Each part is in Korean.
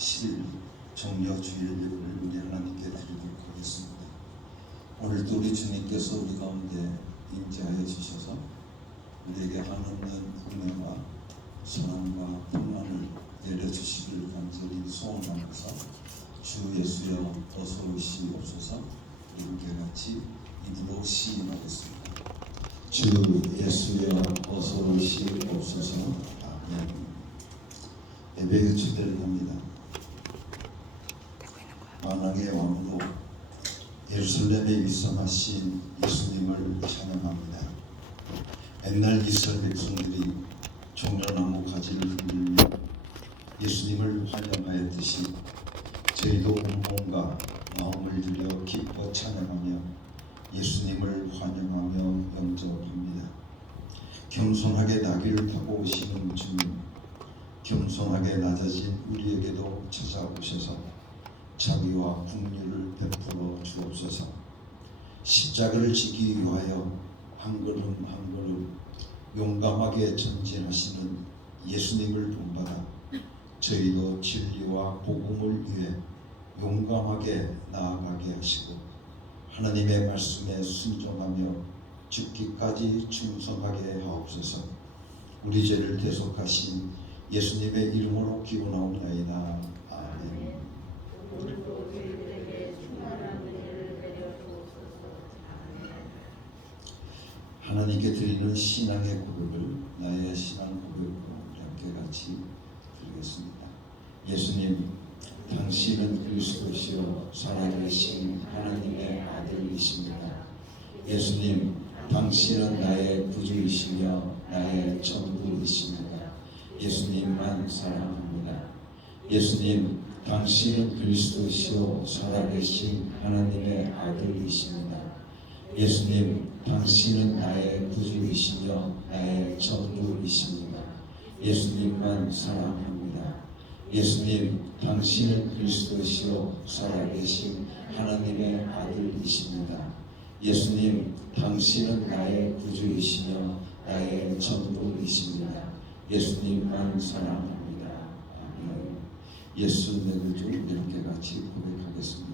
10일 정력 주일 예배를 우리 하나님께 드리도록 하겠습니다. 오늘도 우리 주님께서 우리 가운데 임재하여 주셔서 우리에게 한없는 은혜와 사랑과 평안을 내려주시기를 간절히 소원하면서 주 예수여 어서 오시옵소서. 이렇게 같이 입으로 시인하겠습니다. 주 예수여 어서 오시옵소서. 아멘. 예배의 주대를 합니다. 만왕의 왕으로 예루살렘에 위성하신 예수님을 찬양합니다. 옛날 이스라엘 백성들이 종려나무 가지를 흔들며 예수님을 환영하였듯이 저희도 온몸과 마음을 들여 기뻐 찬양하며 예수님을 환영하며 영접합니다. 겸손하게 나귀를 타고 오시는 주님, 겸손하게 낮아진 우리에게도 찾아오셔서 자비와 긍휼을 베풀어 주옵소서. 십자가를 지기 위하여 한 걸음 한 걸음 용감하게 전진하시는 예수님을 본받아 저희도 진리와 복음을 위해 용감하게 나아가게 하시고 하나님의 말씀에 순종하며 죽기까지 충성하게 하옵소서. 우리 죄를 대속하신 예수님의 이름으로 기원하옵나이다. 아멘. 하나님께 드리는 신앙의 고백을 나의 신앙 고백으로 함께 같이 드리겠습니다. 예수님, 당신은 그리스도시요 살아계신 하나님의 아들이십니다. 예수님, 당신은 나의 구주이시며 나의 전부이십니다. 예수님만 사랑합니다. 예수님, 당신은 그리스도시요 살아계신 하나님의 아들이십니다. 예수님, 당신은 나의 구주이시며 나의 전부이십니다. 예수님만 사랑합니다. 예수님, 당신은 그리스도시요 살아계신 하나님의 아들이십니다. 예수님, 당신은 나의 구주이시며 나의 전부이십니다. 예수님만 사랑합니다. 아멘. 예수 내 구주, 이렇게 같이 고백하겠습니다.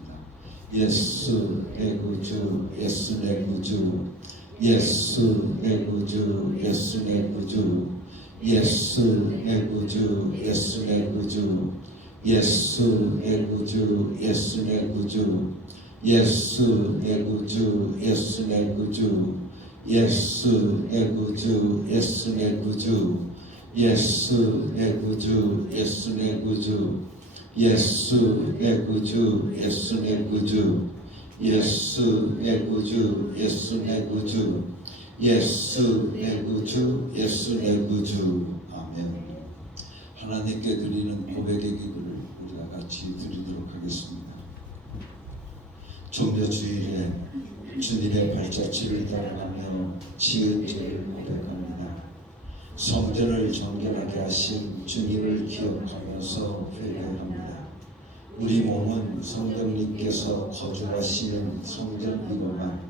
예수 내 구주, 예수 내 구주, 예수 내 구주, 예수 내 구주, 예수 내 구주, 예수 내 구주, 예수 내 구주, 예수 내 구주, 예수 내 구주, 예수 내 구주, 예수 내 구주, 예수 내 구주, 예수 내 구주, 예수 내 구주, 예수 내 구주, 예수 내 구주, 예수 내 구주, 예수 내 구주, 예수 내 구주, 예수 내 구주. 아멘. 하나님께 드리는 고백의 기도를 우리가 같이 드리도록 하겠습니다. 종려주일에 주님의 발자취를 따라가며 지은 죄를 고백합니다. 성전을 정결하게 하신 주님을 기억하면서 회개합니다. 우리 몸은 성령님께서 거주하시는 성전이로만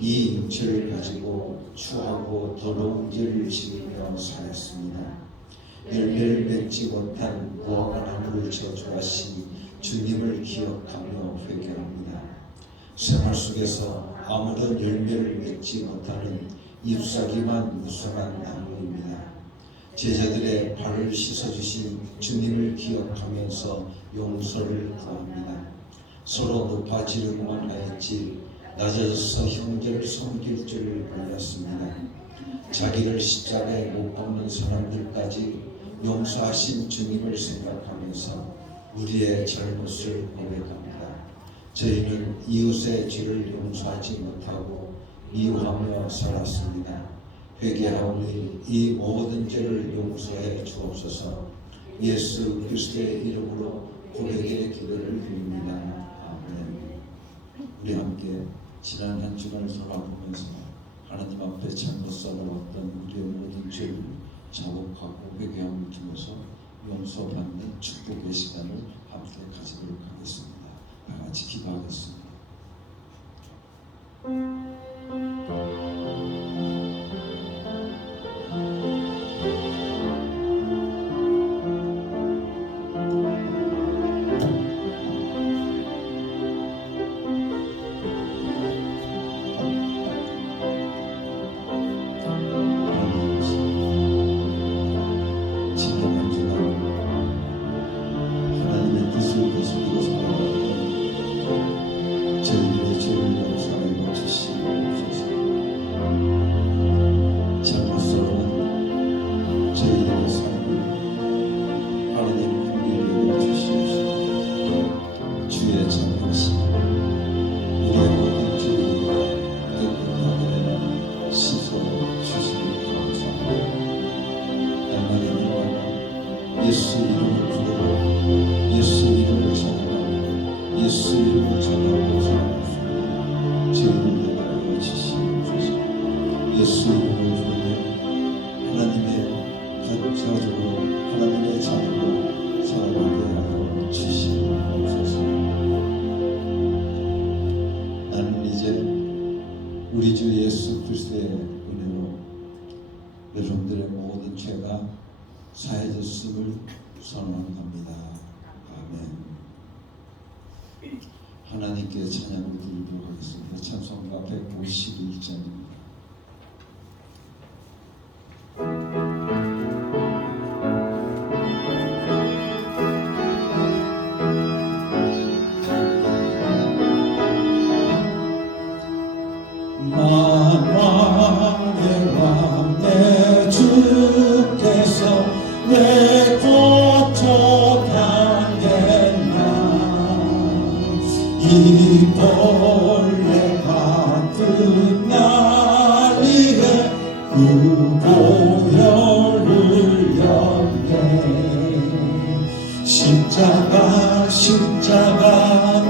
이 육체를 가지고 추하고 더러운 죄를 지으며 살았습니다. 열매를 맺지 못한 무화과 나무를 저주하신 주님을 기억하며 회개합니다. 생활 속에서 아무런 열매를 맺지 못하는 잎사귀만 무성한 나무입니다. 제자들의 발을 씻어주신 주님을 기억하면서 용서를 구합니다. 서로 높아지려고만 하였지 낮아져서 형제를 섬길 줄을 몰랐습니다. 자기를 십자가에 못 박는 사람들까지 용서하신 주님을 생각하면서 우리의 잘못을 고백합니다. 저희는 이웃의 죄를 용서하지 못하고 미워하며 살았습니다. 회개하오니 이 모든 죄를 용서해 주옵소서. 예수 그리스도의 이름으로 고백의 기도를 드립니다. 아멘. 우리 함께 지난 한 주간을 돌아보면서 하나님 앞에 잘못 살아왔던 우리의 모든 죄를 자복하고 회개함을 통해서 용서받는 축복의 시간을 함께 가지도록 하겠습니다. 다 같이 기도하겠습니다. 예수 이름을 찬양하고 예수 이름을 찬양하고 사랑하시고 저희를 위하여 주시옵소서. 예수 이름을 부르며 하나님의 가족으로 하나님의 자녀로 살아가게 하여 주시옵소서. 나는 이제 우리 주 예수 그리스도의 은혜로 여러분들의 모든 죄가 사해졌음을 선언합니다. 아멘. 하나님께 찬양을 드리도록 하겠습니다. 찬송가 151장입니다. 만왕의 왕 내 주께서 내 거처 당했나 이 벌레 같은 날 위에 그 보혈을 흘렸네. 십자가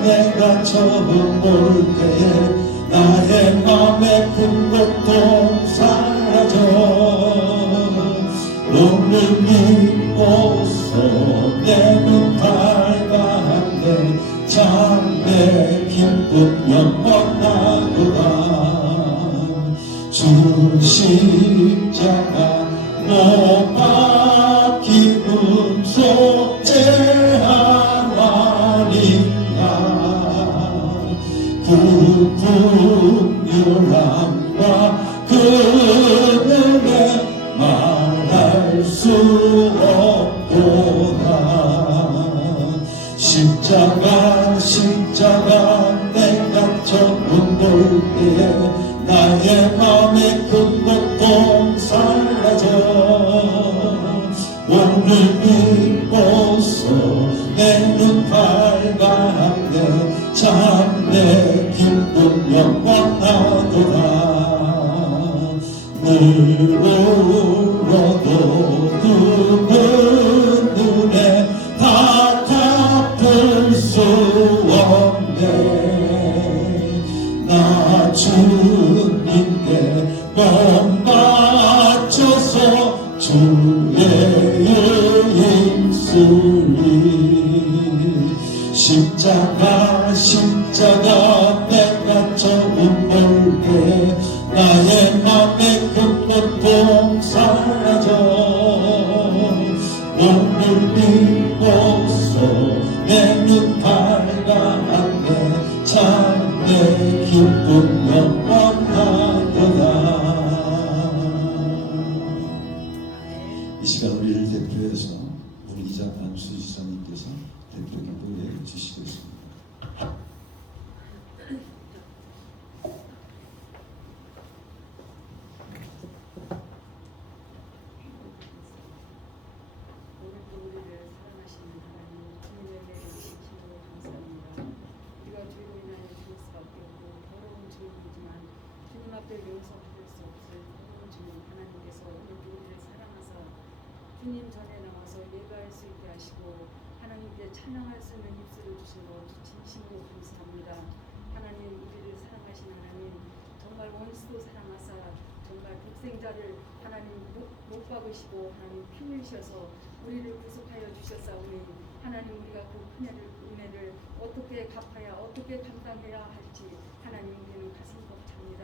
내가 처음 볼 때에 나의 맘에 큰 고통 사라져 오늘 믿고서 내 눈 밝았네. 참내 기쁨 영원하도다. 주 십자가 못 박히는 속죄 하나님과 그 풍요함과 그 은혜 말할 수 없도다. 십자가 내가 처음 볼 때에 나의 맘에 큰 고통 사라져 오늘 믿고서 내 눈 밝았네. 참내 기쁨 영원하도다. 늘 울어도 그분 눈에 다 갚을 수 없네. 나 주님께 몸 바쳐서 주의 힘쓰리. 십자가 내가 처음 볼 때 나의 맘에 큰 고통 사라져 오늘 믿고서 내 눈 밝았네. 참내 기쁨 영원하도다. 이 시간 우리를 대표해서 문기자 안수 지사님께서 대표 기도해 주시겠습니다. 오늘도 우리를 사랑하시는 하나님, 주님의 은혜를 주시므로 감사합니다. 우리가 죄로 인하여 죽을 수밖에 없고 더러운 죄인이지만 주님 앞에 용서받을 수 없을 더러운 주님 하나님께서 오늘도 우리를 사랑하사 주님 전에 나와서 예배할 수 있게 하시고 하나님께 찬양할 수 있는 입술을 주신 것 진심으로 감사합니다. 하나님, 우리를 사랑하신 하나님, 정말 원수도 사랑하사 정말 독생자를 하나님 못 박으시고 하나님 피 흘리셔서 우리를 구속하여 주셨사오니 하나님, 우리가 그 은혜를 어떻게 갚아야 어떻게 감당해야 할지 하나님 우리는 가슴 벅찹니다.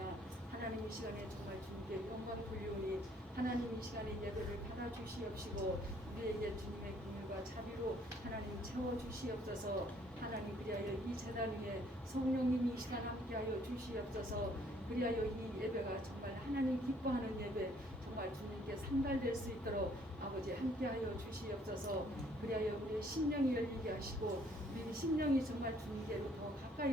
하나님, 이 시간에 정말 주님께 영광 돌려오니 하나님, 이 시간에 예배를 받아주시옵시고 우리에게 주님의 긍휼과 자비로 하나님 채워주시옵소서. 하나님, 그리하여 이 제단 위에 성령님이 이 시간 함께하여 주시옵소서. 그리하여 이 예배가 정말 하나님 기뻐하는 예배, 정말 주님께 상달될 수 있도록 아버지 함께하여 주시옵소서. 그리하여 우리의 심령이 열리게 하시고 우리 심령이 정말 주님께로 더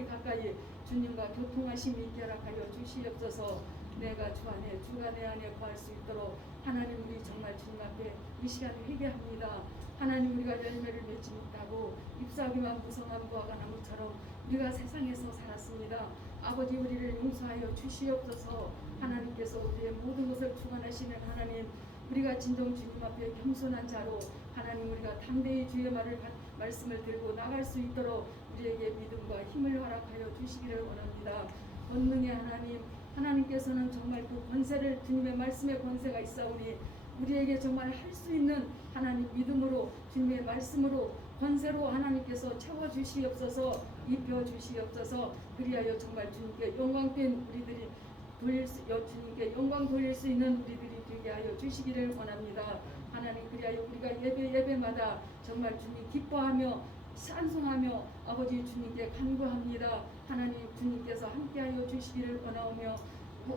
가까이 주님과 교통하심이 있게 하여 주시옵소서. 내가 주 안에 주가 내 안에 구할 수 있도록 하나님, 우리 정말 주님 앞에 이 시간 회개합니다. 하나님, 우리가 열매를 맺지 못하고 잎사귀만 무성한 무화과 나무처럼 우리가 세상에서 살았습니다. 아버지, 우리를 용서하여 주시옵소서. 하나님께서 우리의 모든 것을 주관하시는 하나님, 우리가 진정 주님 앞에 겸손한 자로 하나님, 우리가 담대히 주의 말씀을 들고 나갈 수 있도록 우리에게 믿음과 힘을 허락하여 주시기를 원합니다. 권능의 하나님, 하나님께서는 정말 그 권세를 주님의 말씀의 권세가 있사오니 우리에게 정말 할 수 있는 하나님 믿음으로 주님의 말씀으로 권세로 하나님께서 채워주시옵소서, 입혀주시옵소서. 그리하여 정말 주님께 영광된 우리들이 주님께 영광 돌릴 수 있는 우리들이 되게 하여 주시기를 원합니다. 하나님, 그리하여 우리가 예배마다 정말 주님 기뻐하며 찬송하며 아버지 주님께 간구합니다. 하나님, 주님께서 함께하여 주시기를 원하오며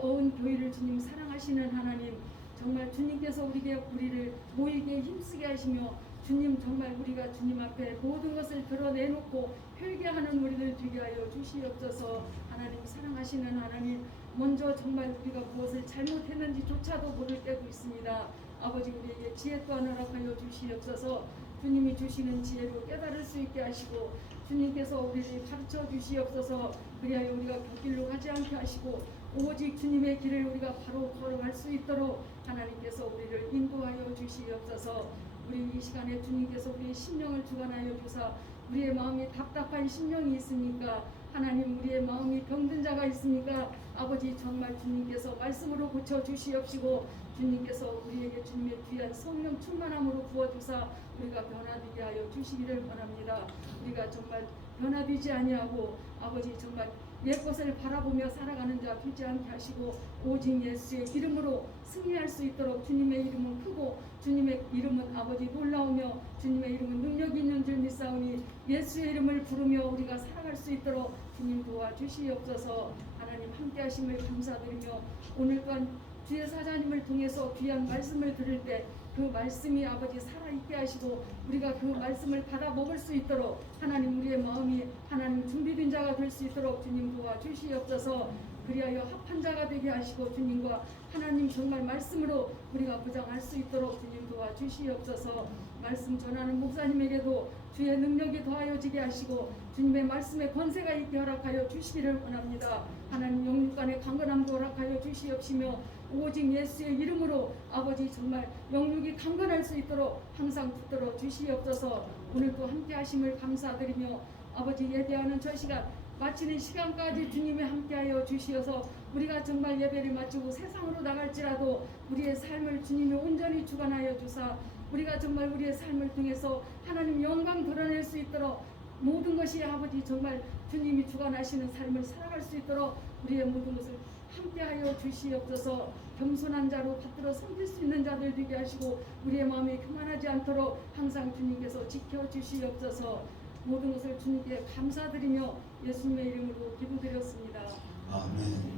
온 교회를 주님 사랑하시는 하나님, 정말 주님께서 우리를 모이게 힘쓰게 하시며 주님 정말 우리가 주님 앞에 모든 것을 드러내놓고 회개하는 우리들 되게 하여 주시옵소서. 하나님, 사랑하시는 하나님, 먼저 정말 우리가 무엇을 잘못했는지조차도 모를 때도 있습니다. 아버지, 우리에게 지혜 또한 허락하여 주시옵소서. 주님이 주시는 지혜로 깨달을 수 있게 하시고 주님께서 우리를 가르쳐 주시옵소서. 그리하여 우리가 곁길로 가지 않게 하시고 오직 주님의 길을 우리가 바로 걸어갈 수 있도록 하나님께서 우리를 인도하여 주시옵소서. 우리 이 시간에 주님께서 우리의 심령을 주관하여 주사 우리의 마음이 답답한 심령이 있으니까 하나님, 우리의 마음이 병든 자가 있으니까 아버지 정말 주님께서 말씀으로 고쳐 주시옵시고 주님께서 우리에게 주님의 귀한 성령 충만함으로 부어주사 우리가 변화되게 하여 주시기를 원합니다. 우리가 정말 변화되지 아니하고 아버지 정말 옛것을 바라보며 살아가는 자 되지 않게 하시고 오직 예수의 이름으로 승리할 수 있도록 주님의 이름은 크고 주님의 이름은 아버지 놀라우며 주님의 이름은 능력이 있는 줄 믿사오니 예수의 이름을 부르며 우리가 살아갈 수 있도록 주님 도와주시옵소서. 하나님, 함께 하심을 감사드리며 오늘 또한 주의 사자님을 통해서 귀한 말씀을 들을 때 그 말씀이 아버지 살아있게 하시고 우리가 그 말씀을 받아 먹을 수 있도록 하나님, 우리의 마음이 하나님 준비된 자가 될 수 있도록 주님 도와주시옵소서. 그리하여 합한 자가 되게 하시고 주님과 하나님 정말 말씀으로 우리가 무장할 수 있도록 주님 도와주시옵소서. 말씀 전하는 목사님에게도 주의 능력이 더하여지게 하시고 주님의 말씀에 권세가 있게 허락하여 주시기를 원합니다. 하나님, 영육간의 강건함도 허락하여 주시옵시며 오직 예수의 이름으로 아버지 정말 영육이 강건할 수 있도록 항상 붙들어 주시옵소서. 오늘도 함께 하심을 감사드리며 아버지 예배하는 저 시간 마치는 시간까지 주님이 함께하여 주시어서 우리가 정말 예배를 마치고 세상으로 나갈지라도 우리의 삶을 주님이 온전히 주관하여 주사 우리가 정말 우리의 삶을 통해서 하나님 영광 드러낼 수 있도록 모든 것이 아버지 정말 주님이 주관하시는 삶을 살아갈 수 있도록 우리의 모든 것을 함께하여 주시옵소서. 겸손한 자로 받들어 섬길 수 있는 자들 되게 하시고 우리의 마음이 교만하지 않도록 항상 주님께서 지켜주시옵소서. 모든 것을 주님께 감사드리며 예수님의 이름으로 기도드렸습니다. 아멘.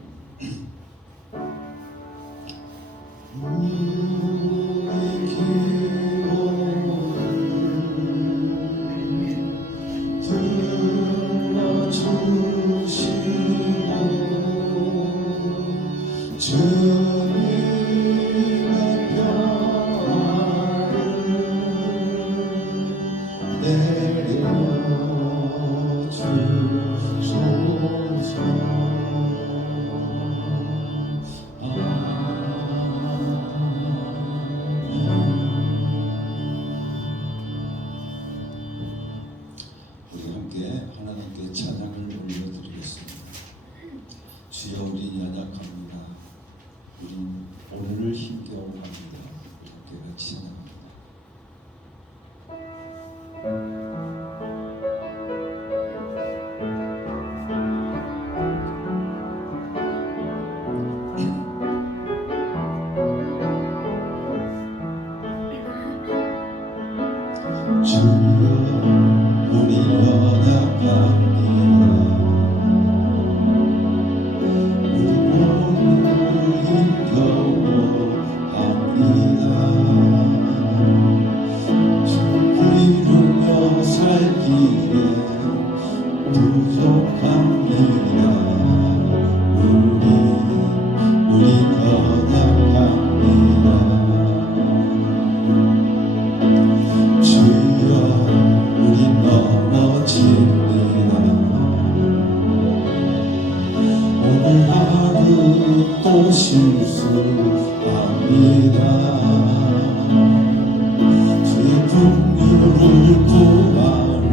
우리 함께 하나님께 찬양을 올려드리겠습니다. 주여, 우린 연약합니다. 우린 오늘을 힘겨워 합니다. 함께 같이 찬양합니다. 또 실수합니다. 주의 분유를 구하러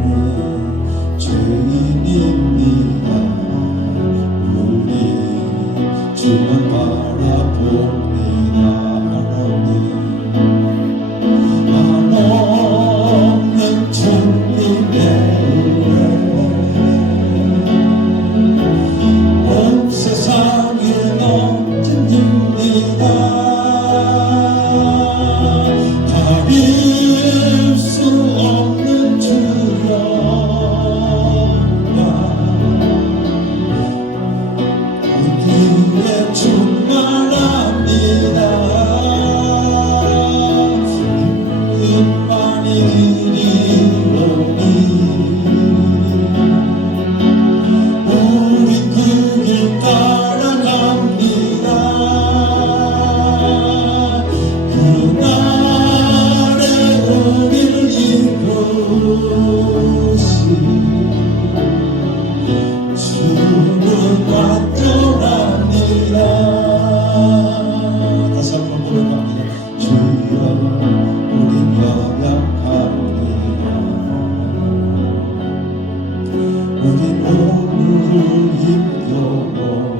우리 오늘 힘겨워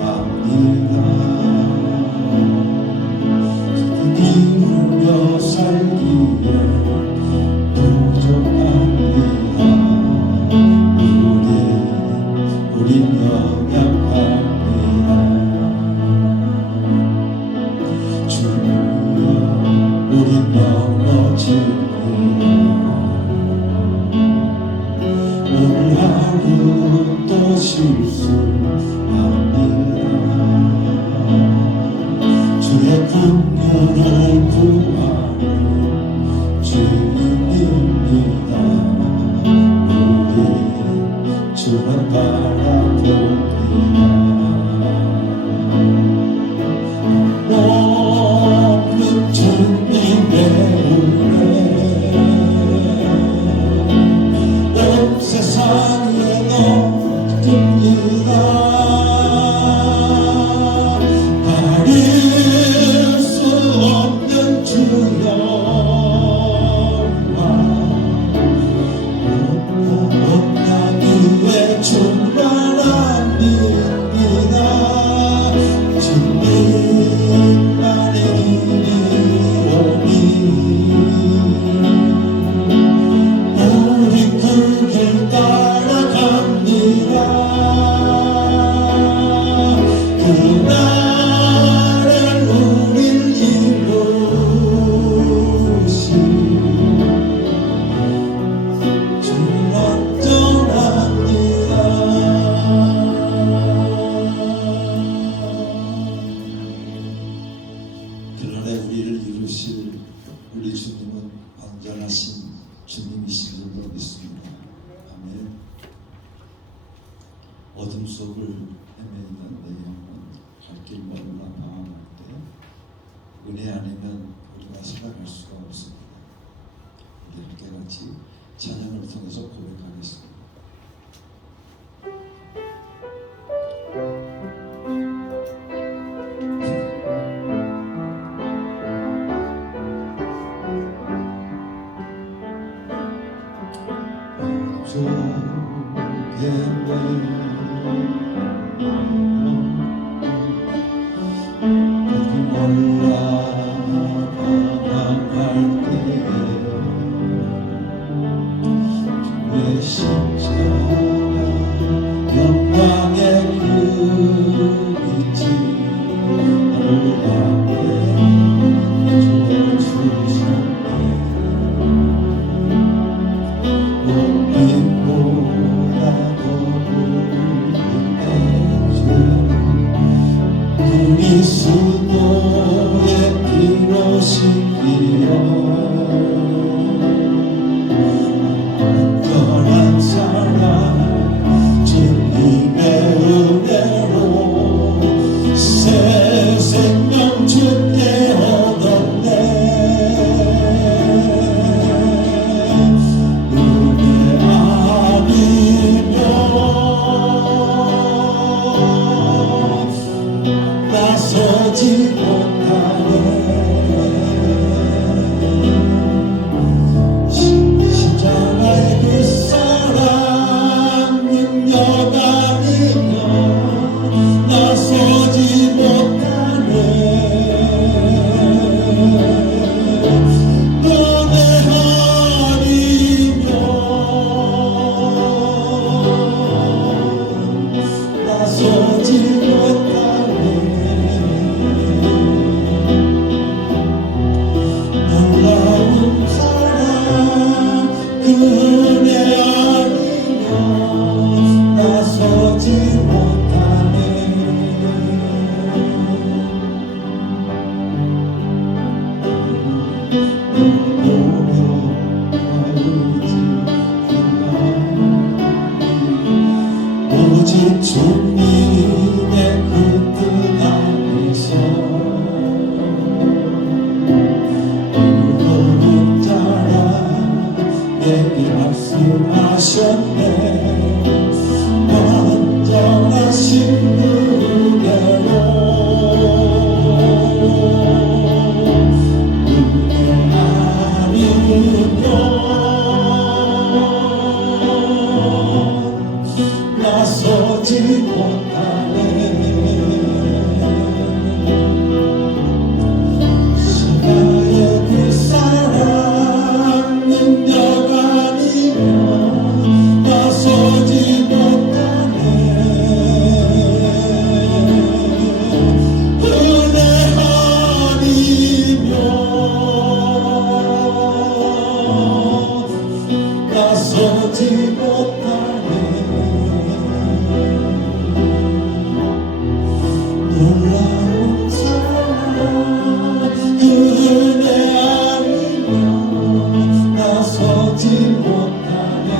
합니다. 이루며 살기에 부족합니다. 우린 연약합니다. 주여 우린 넘어집니다. 오늘 하루 또 실수합니다. 주의 긍휼을 구하는 주님입니다. 우리 주만 바라봅니다. 없는 주님의 은혜 온 세상에 넘칩니다. 가릴 수 없는 주 영광 온나기에 충만합니다. 주님만의 이름이 우리 그 길 따라갑니다. 그날에 우릴 이루시 주 완전합니다. 그날에 우리를 이루실 우리 주님은 완전하신 주님이신 줄로 믿습니다. 아멘. 어둠 속을 헤매이던 내 영혼 갈 길 멀나 방황할 때 은혜 아니면 우리가 살아갈 수가 없습니다. 우리 함께 같이 찬양을 통해서 고백하겠습니다. 그리스도의 피로 씻기어 완전한 사랑 주님의 은혜로 새 생명 주께 얻었네. 은혜 아니면 나서지 못하네. 십자가의 그 사랑 능력 아니면 나서지 못하네. 너네 아니면 나서지 못하네. 놀라운 사랑 그 은혜 아니면 나서지 못하네. 오직 주님의 그 뜻 안에서 의로운 자라 내게 말씀하셨네. 완전하신 그대로 은혜 아니면 못하네. 놀라운 사랑 그 은혜 아니면 나서지 못하네.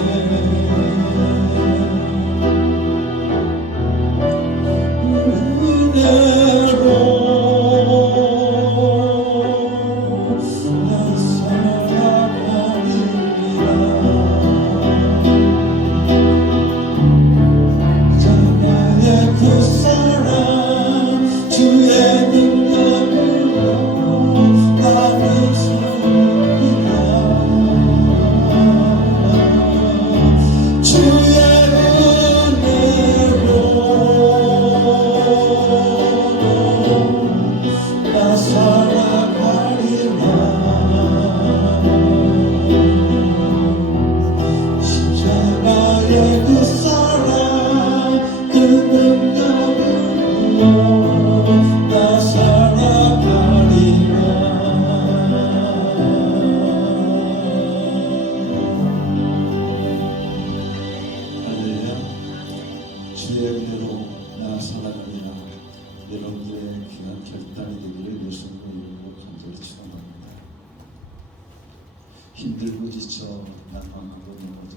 은혜로 난 살아가리라. 자나의 그 사랑 주의 능력으로 나를 살리라. 주의 은혜로 나 살아가리라. 십자가의 그 사랑 그 능력으로 나 살아가리라. 할렐루야. 주의 은혜로 나 살아가리라. 여러분들의 귀한 결단이 되기를 예수님의 이름으로 간절히 축원합니다. 힘들고 지쳐 난망하고 넘어져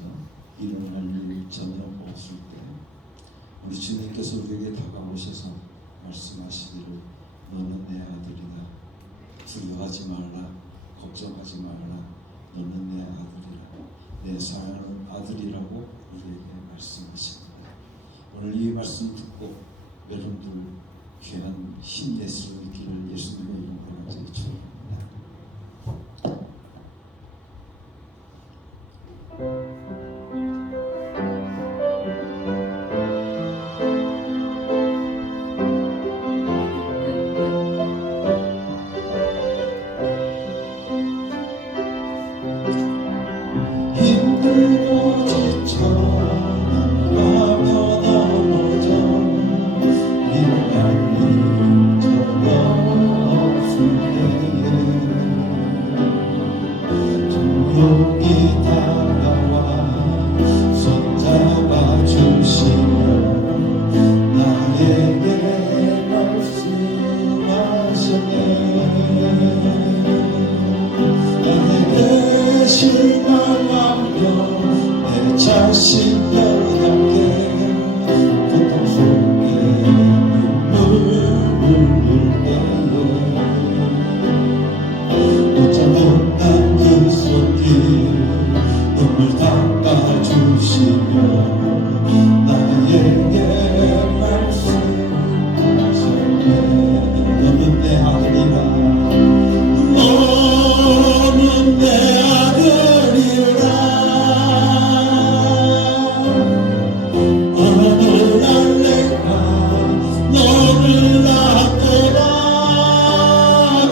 일어날 일 전혀 없을 때 우리 주님께서 우리에게 다가오셔서 말씀하시기를 너는 내 아들이다. 두려워하지 말라. 걱정하지 말라. 너는 내 아들이라. 내 사랑하는 아들이라고 우리에게 말씀하십니다. 오늘 이 말씀 듣고 여러분들 귀한 힘 낼 수 있기를 예수님의 이름으로 간절히 축원합니다. 힘들고 지쳐 나가며 넘어져 일어날 일 전혀 없을 때에 조용히 다가와 손잡아 주시며 나에게 말씀하시네. 나에게 실망하며 내 자신과 함께 고통 속에 눈물을 흘릴 때에 웃지 못한 그 손길 눈물 닦아주시며 나에게 말씀하셨네. 너는 내 아들이라. 너는 내 아들이라. 오늘날 내가 너를 낳았더라.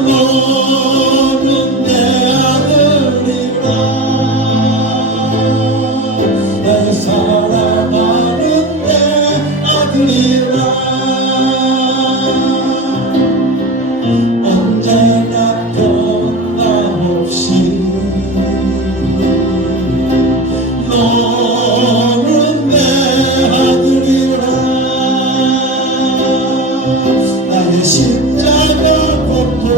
너는 내 아들이라. 나의 사랑하는 내 아들이라. 언제나 변함없이 너는 내 아들이라. 나의 십자가 고통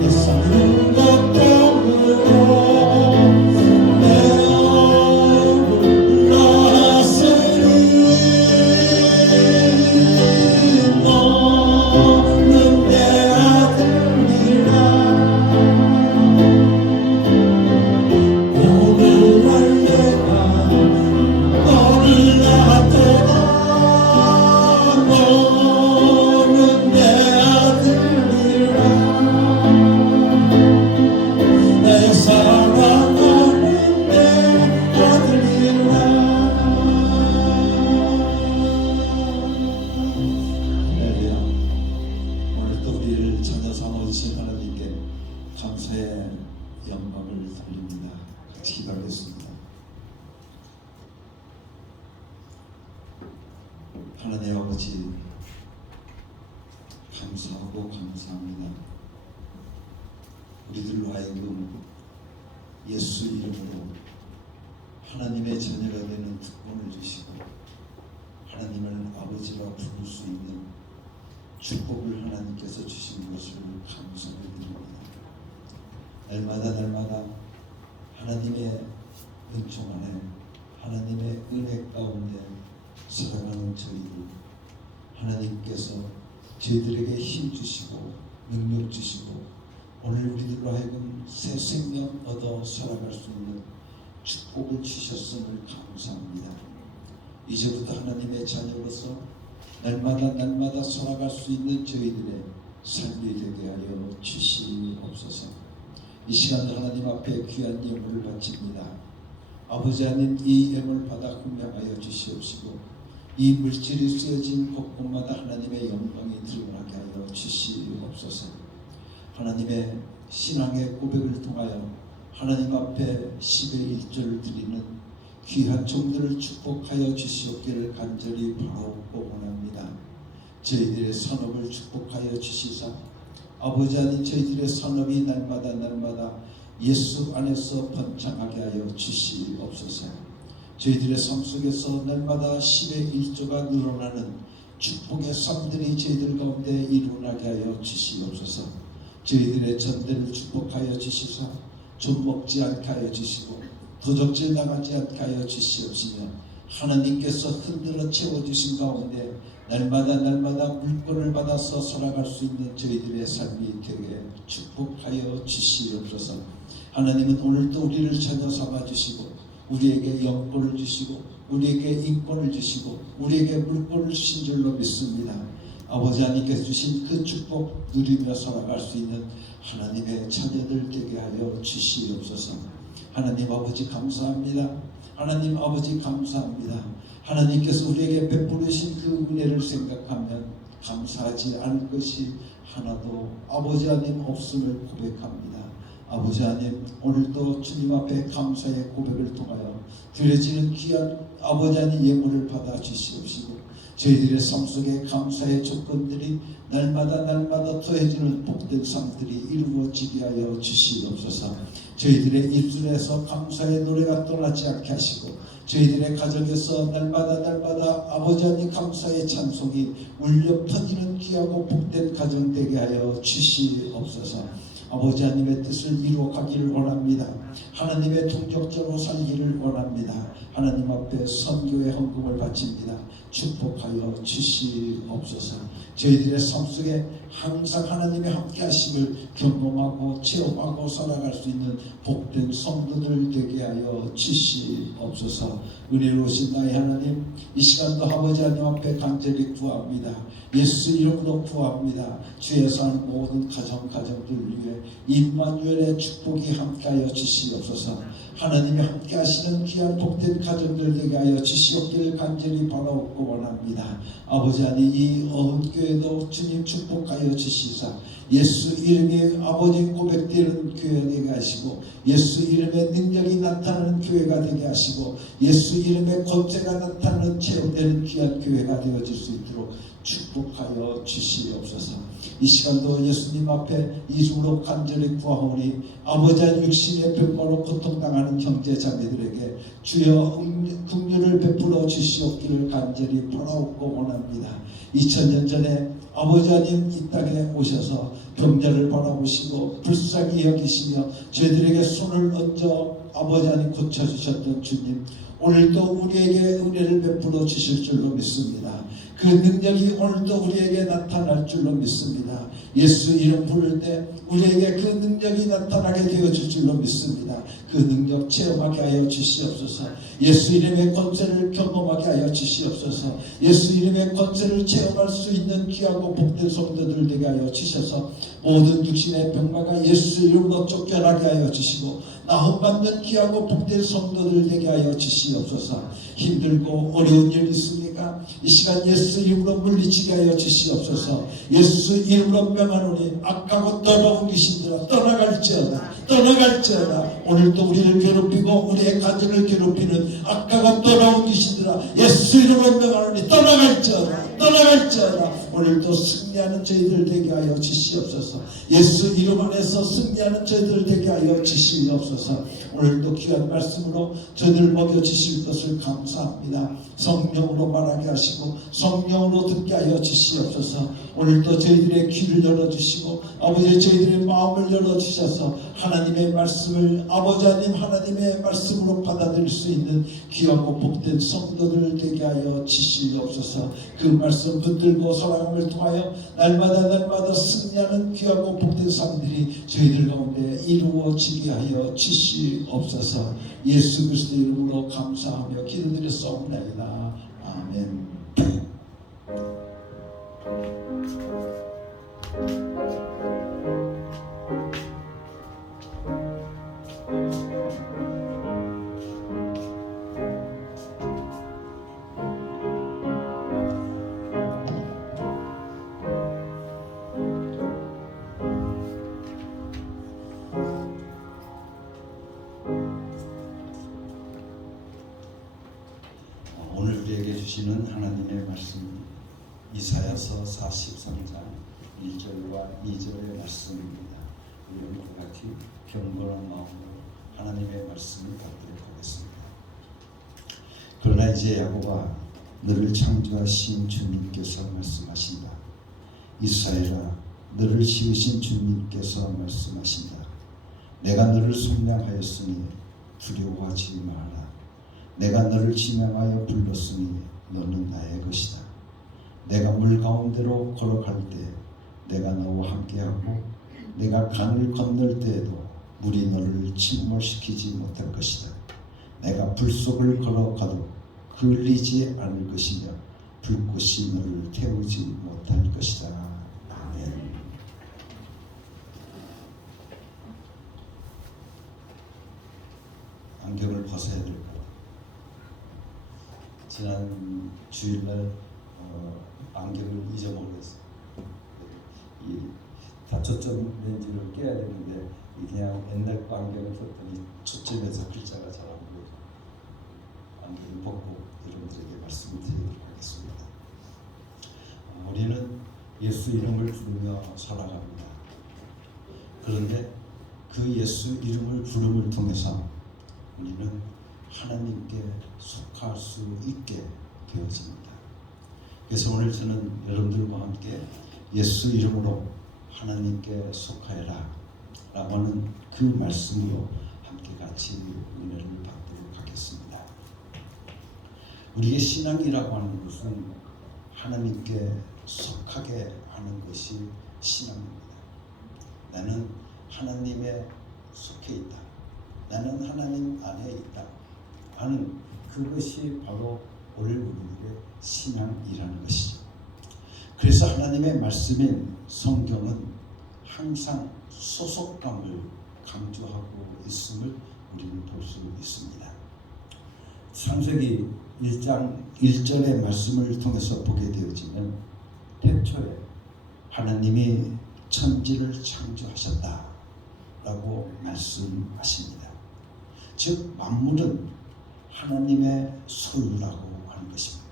내 삶은 고통으로 내 얼굴 나았으니 너는 내 아들이라. 오늘날 내가 너를 낳았더라. 너는 내 아들이라. 나의 사랑하는 내 아들이라. 할렐루야. 오늘 또 우리를 찾아 삼아주신 하나님께 감사의 영광을 돌립니다. 같이 기도하겠습니다. 하나님 아버지, 감사하고 감사합니다. 우리들로 하여금 예수 이름으로 하나님의 자녀가 되는 특권을 주시고 하나님을 아버지라 부를 수 있는 축복을 하나님께서 주신 것을 감사를 드립니다. 날마다 하나님의 은총 안에 하나님의 은혜 가운데 살아가는 저희들, 하나님께서 저희들에게 힘 주시고 능력 주시고 오늘 우리들로 하여금 새 생명 얻어 살아갈 수 있는 축복을 주셨음을 감사합니다. 이제부터 하나님의 자녀로서 날마다 살아갈 수 있는 저희들의 삶이 되게 하여 주시옵소서. 이 시간도 하나님 앞에 귀한 예물을 바칩니다. 아버지 하나님, 이 예물 받아 훈명하여 주시옵시고 이 물질이 쓰여진 곳곳마다 하나님의 영광이 드러나게 하여 주시옵소서. 하나님의 신앙의 고백을 통하여 하나님 앞에 10의 1절을 드리는 귀한 종들을 축복하여 주시옵기를 간절히 바라옵고 원합니다. 저희들의 산업을 축복하여 주시사 아버지 하나님, 저희들의 산업이 날마다 예수 안에서 번창하게 하여 주시옵소서. 저희들의 삶 속에서 날마다 10의 1조가 늘어나는 축복의 삶들이 저희들 가운데 일어나게 하여 주시옵소서. 저희들의 전대를 축복하여 주시사 좀 먹지 않게 하여 주시고 도적질 당하지 않게 하여 주시옵시며 하나님께서 흔들어 채워주신 가운데 날마다 물권을 받아서 살아갈 수 있는 저희들의 삶이 되게 축복하여 주시옵소서. 하나님은 오늘도 우리를 찾아 삼아주시고 우리에게 영권을 주시고 우리에게 인권을 주시고 우리에게 물권을 주신 줄로 믿습니다. 아버지 하나님께서 주신 그 축복 누리며 살아갈 수 있는 하나님의 자녀들 되게 하여 주시옵소서. 하나님 아버지 감사합니다. 하나님 아버지 감사합니다. 하나님께서 우리에게 베푸르신 그 은혜를 생각하면 감사하지 않을 것이 하나도 아버지 하나님 없음을 고백합니다. 아버지 하나님, 오늘도 주님 앞에 감사의 고백을 통하여 드려지는 귀한 아버지 하나님 예물을 받아 주시옵시고 저희들의 삶 속에 감사의 조건들이 날마다 더해지는 복된 삶들이 이루어지게 하여 주시옵소서. 저희들의 입술에서 감사의 노래가 떠나지 않게 하시고 저희들의 가정에서 날마다 아버지 하나님 감사의 찬송이 울려 퍼지는 귀하고 복된 가정 되게 하여 주시옵소서. 아버지 하나님의 뜻을 이루어가기를 원합니다. 하나님의 동족자로 살기를 원합니다. 하나님 앞에 선교의 헌금을 바칩니다. 축복하여 주시옵소서. 저희들의 삶 속에 항상 하나님의 함께 하심을 경험하고 체험하고 살아갈 수 있는 복된 성도들 되게 하여 주시옵소서. 은혜로우신 나의 하나님, 이 시간도 아버지 하나님 앞에 간절히 구합니다. 예수 이름으로 구합니다. 주의 사는 모든 가정들 위해 임마누엘의 축복이 함께하여 주시옵소서. 하나님이 함께 하시는 귀한 복된 가정들 되게 하여 주시옵기를 간절히 바라옵고 원합니다. 아버지 하나님, 이 어흥교회도 주님 축복하여 주시사 예수 이름의 아버지 고백되는 교회 되게 하시고 예수 이름의 능력이 나타나는 교회가 되게 하시고 예수 이름의 권세가 나타나는 체험되는 귀한 교회가 되어질 수 있도록 축복하여 주시옵소서. 이 시간도 예수님 앞에 이름으로 간절히 구하오니 아버지 하나님, 육신의 병마로 고통당하는 형제 자매들에게 주여 긍휼을 베풀어 주시옵기를 간절히 바라옵고 원합니다. 2000년 전에 아버지 하나님 이 땅에 오셔서 병자를 바라보시고 불쌍히 여기시며 저희들에게 손을 얹어 아버지 하나님 고쳐주셨던 주님, 오늘도 우리에게 은혜를 베풀어 주실 줄로 믿습니다. 그 능력이 오늘도 우리에게 나타날 줄로 믿습니다. 예수 이름 부를 때 우리에게 그 능력이 나타나게 되어질 줄로 믿습니다. 그 능력 체험하게 하여 주시옵소서. 예수 이름의 권세를 경험하게 하여 주시옵소서. 예수 이름의 권세를 체험할 수 있는 귀하고 복된 성도들 되게 하여 주셔서 모든 육신의 병마가 예수 이름으로 쫓겨나게 하여 주시고 나음받는 귀하고 복된 성도들 되게 하여 주시옵소서. 힘들고 어려운 일 있습니까? 이 시간 예수 이름으로 물리치게 하여 주시옵소서. 예수 이름으로 명하노니 악하고 더러운 귀신들아 떠나갈지어다. 오늘도 우리를 괴롭히고 우리의 가정을 괴롭히는 악하고 더러운 귀신들아 예수 이름으로 명하노니 떠나갈지어다. 오늘도 승리하는 저희들 되게 하여 주시옵소서. 예수 이름 안에서 승리하는 저희들 되게 하여 주시옵소서. 오늘도 귀한 말씀으로 저희들 먹여주실 것을 감사합니다. 성령으로 말하게 하시고 성령으로 듣게 하여 주시옵소서. 오늘도 저희들의 귀를 열어주시고 아버지 저희들의 마음을 열어주셔서 하나님의 말씀을 아버지 하나님 하나님의 말씀으로 받아들일 수 있는 귀하고 복된 성도들 되게 하여 주시옵소서. 그 말씀 붙들고 사랑을 통하여 날마다 승리하는 귀하고 복된 삶들이 저희들 가운데 이루어지게 하여 주시옵소서. 예수 그리스도 이름으로 감사하며 기도드렸사옵나이다. 아멘. 오늘 우리에게 주시는 하나님의 말씀 이사야서 43장 1절과 2절의 말씀입니다. 우리는 그와 같이 경건한 마음으로 하나님의 말씀을 받도록 하겠습니다. 그러나 이제 야곱아 너를 창조하신 주님께서 말씀하신다. 이스라엘아 너를 지으신 주님께서 말씀하신다. 내가 너를 속량하였으니 두려워하지 말라. 내가 너를 지명하여 불렀으니 너는 나의 것이다. 내가 물 가운데로 걸어갈 때 내가 너와 함께하고 내가 강을 건널 때에도 물이 너를 침몰시키지 못할 것이다. 내가 불 속을 걸어가도 그을리지 않을 것이며 불꽃이 너를 태우지 못할 것이다. 아멘. 안경을 벗어야 될 것 같아요. 지난 주일날 안경을 잊어먹었어요. 이 다초점 렌즈를 껴야 되는데 그냥 옛날 거 안경을 썼더니 초점에서 글자가 잘 안 보여요. 안경을 벗고 여러분들에게 말씀을 드리도록 하겠습니다. 우리는 예수 이름을 부르며 살아갑니다. 그런데 그 예수 이름을 부름을 통해서 우리는 하나님께 속할 수 있게 되어집니다. 그래서 오늘 저는 여러분들과 함께 예수 이름으로 하나님께 속하여라 라고 하는 그 말씀으로 함께 같이 은혜를 받도록 하겠습니다. 우리의 신앙이라고 하는 것은 하나님께 속하게 하는 것이 신앙입니다. 나는 하나님에 속해 있다. 나는 하나님 안에 있다 하는 그것이 바로 오늘 우리들의 신앙이라는 것이죠. 그래서 하나님의 말씀인 성경은 항상 소속감을 강조하고 있음을 우리는 볼 수 있습니다. 창세기 1장 1절의 말씀을 통해서 보게 되어지는 태초에 하나님이 천지를 창조하셨다 라고 말씀하십니다. 즉 만물은 하나님의 소유라고 하는 것입니다.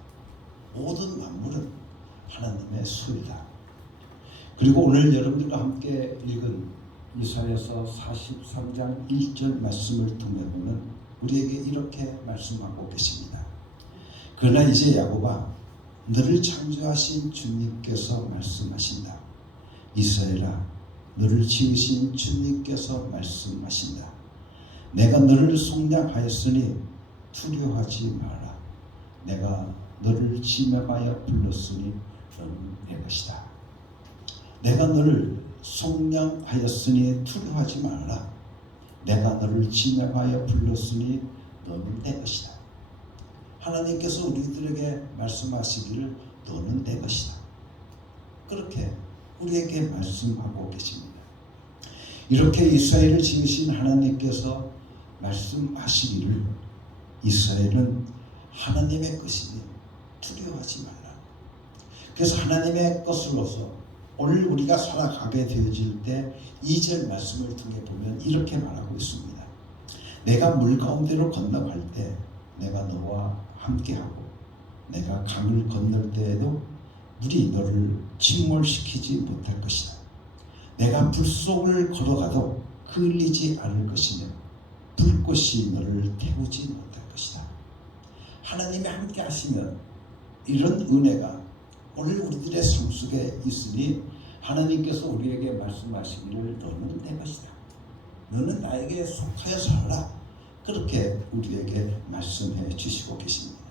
모든 만물은 하나님의 소유다. 그리고 오늘 여러분들과 함께 읽은 이사야서 43장 1절 말씀을 통해 보면 우리에게 이렇게 말씀하고 계십니다. 그러나 이제 야곱아 너를 창조하신 주님께서 말씀하신다. 이스라엘아 너를 지으신 주님께서 말씀하신다. 내가 너를 속량하였으니 두려워하지 마라. 내가 너를 지명하여 불렀으니 너는 내 것이다. 내가 너를 속량하였으니 두려워하지 말라. 내가 너를 지명하여 불렀으니 너는 내 것이다. 하나님께서 우리들에게 말씀하시기를 너는 내 것이다. 그렇게 우리에게 말씀하고 계십니다. 이렇게 이스라엘을 지으신 하나님께서 말씀하시기를 이스라엘은 하나님의 것이니 두려워하지 말라. 그래서 하나님의 것으로서 오늘 우리가 살아가게 되어질 때 2절 말씀을 통해 보면 이렇게 말하고 있습니다. 내가 물 가운데로 건너갈 때 내가 너와 함께하고 내가 강을 건널 때에도 물이 너를 침몰시키지 못할 것이다. 내가 불 속을 걸어가도 그을리지 않을 것이며 불꽃이 너를 태우지 못할 것이다. 하나님이 함께 하시면 이런 은혜가 오늘 우리들의 삶 속에 있으니 하나님께서 우리에게 말씀하시기를 너는 내 것이다. 너는 나에게 속하여 살아라. 그렇게 우리에게 말씀해 주시고 계십니다.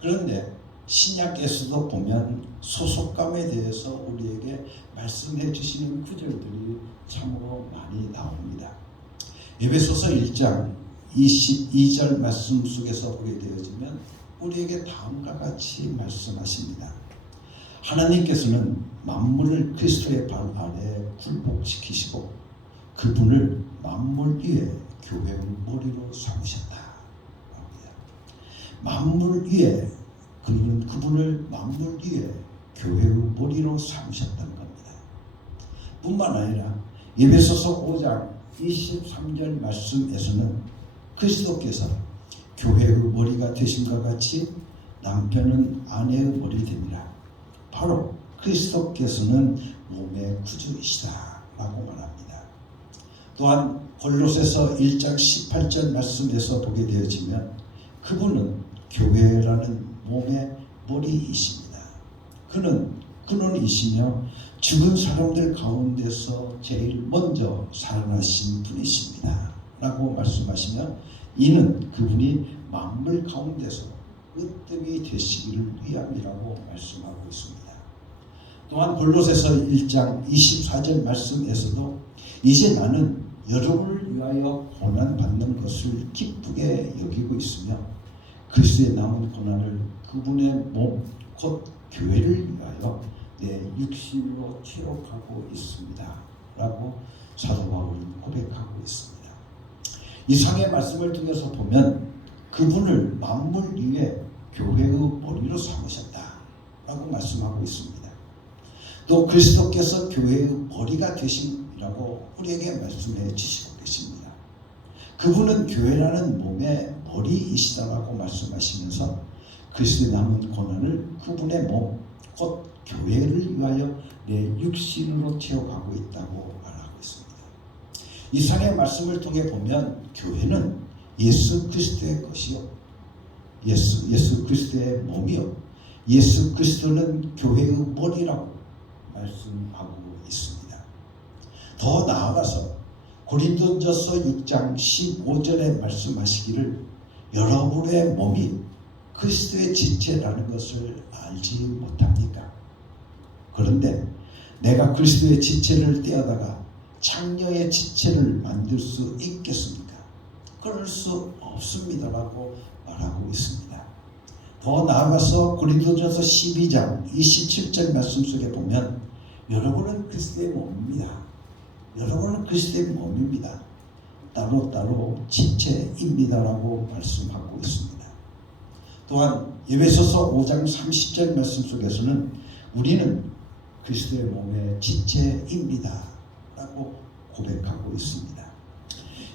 그런데 신약에서도 보면 소속감에 대해서 우리에게 말씀해 주시는 구절들이 참으로 많이 나옵니다. 에베소서 1장 22절 말씀 속에서 보게 되어지면 우리에게 다음과 같이 말씀하십니다. 하나님께서는 만물을 그리스도의 발 아래 굴복시키시고 그분을 만물 위에 교회의 머리로 삼으셨다. 만물 위에 그분을 만물 위에 교회의 머리로 삼으셨다는 겁니다. 뿐만 아니라 에베소서 5장 23절 말씀에서는 그리스도께서 교회의 머리가 되심과 같이 남편은 아내의 머리 됩니다. 바로 그리스도께서는 몸의 구주이시다 라고 말합니다. 또한 골로새서 1장 18절 말씀에서 보게 되어지면 그분은 교회라는 몸의 머리이십니다. 그는 근원이시며 죽은 사람들 가운데서 제일 먼저 살아나신 분이십니다 라고 말씀하시며 이는 그분이 만물 가운데서 으뜸이 되시기를 위함이라고 말씀하고 있습니다. 또한 골로새서 1장 24절 말씀에서도 이제 나는 여러분을 위하여 고난받는 것을 기쁘게 여기고 있으며 그리스도의 남은 고난을 그분의 몸 곧 교회를 위하여 내 육신으로 체육하고 있습니다 라고 사도 바울은 고백하고 있습니다. 이상의 말씀을 통해서 보면 그분을 만물 위에 교회의 머리로 삼으셨다 라고 말씀하고 있습니다. 또 그리스도께서 교회의 머리가 되심이라고 우리에게 말씀해 주시고 계십니다. 그분은 교회라는 몸의 머리이시다라고 말씀하시면서 그리스도의 남은 고난을 그분의 몸, 곧 교회를 위하여 내 육신으로 채워가고 있다고 말하고 있습니다. 이상의 말씀을 통해 보면 교회는 예수 그리스도의 것이요, 예수 그리스도의 몸이요, 예수 그리스도는 교회의 머리라고 말씀하고 있습니다. 더 나아가서 고린도전서 6장 15절에 말씀하시기를 여러분의 몸이 그리스도의 지체라는 것을 알지 못합니까? 그런데 내가 그리스도의 지체를 떼어다가 장녀의 지체를 만들 수 있겠습니까? 그럴 수 없습니다라고 말하고 있습니다. 더 나아가서 고린도전서 12장 27절 말씀 속에 보면 여러분은 그리스도의 몸입니다. 여러분은 그리스도의 몸입니다. 따로따로 지체입니다라고 말씀하고 있습니다. 또한 에베소서 5장 30절 말씀 속에서는 우리는 그리스도의 몸의 지체입니다 라고 고백하고 있습니다.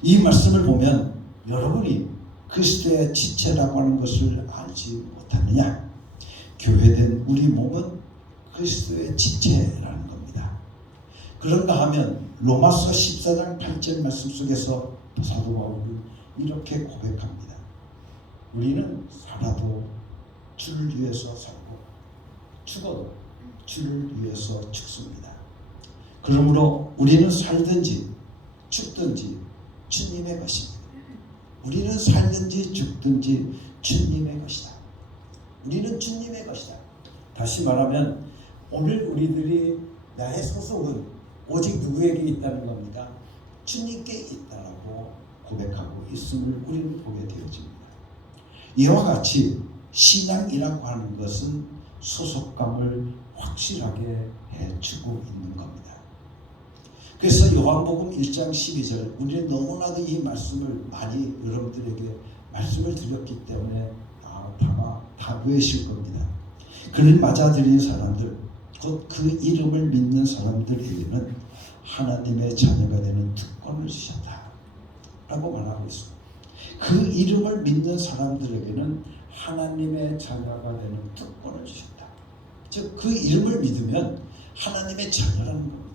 이 말씀을 보면 여러분이 그리스도의 지체라고 하는 것을 알지 못하느냐? 교회된 우리 몸은 그리스도의 지체라는 겁니다. 그런가 하면 로마서 14장 8절 말씀 속에서 사도 바울은 이렇게 고백합니다. 우리는 살아도 주를 위해서 살고 죽어도 주를 위해서 죽습니다. 그러므로 우리는 살든지 죽든지 주님의 것입니다. 우리는 살든지 죽든지 주님의 것이다. 우리는 주님의 것이다. 다시 말하면 오늘 우리들이 나의 소속은 오직 누구에게 있다는 겁니까? 주님께 있다라고 고백하고 있음을 우리는 보게 되어집니다. 이와 같이 신앙이라고 하는 것은 소속감을 확실하게 해주고 있는 겁니다. 그래서 요한복음 1장 12절 우리는 너무나도 이 말씀을 많이 여러분들에게 말씀을 드렸기 때문에 다 외우실 겁니다. 그를 맞아들인 사람들 곧 그 이름을 믿는 사람들에게는 하나님의 자녀가 되는 특권을 주셨다 라고 말하고 있습니다. 그 이름을 믿는 사람들에게는 하나님의 자녀가 되는 특권을 주셨다. 즉 그 이름을 믿으면 하나님의 자녀라는 겁니다.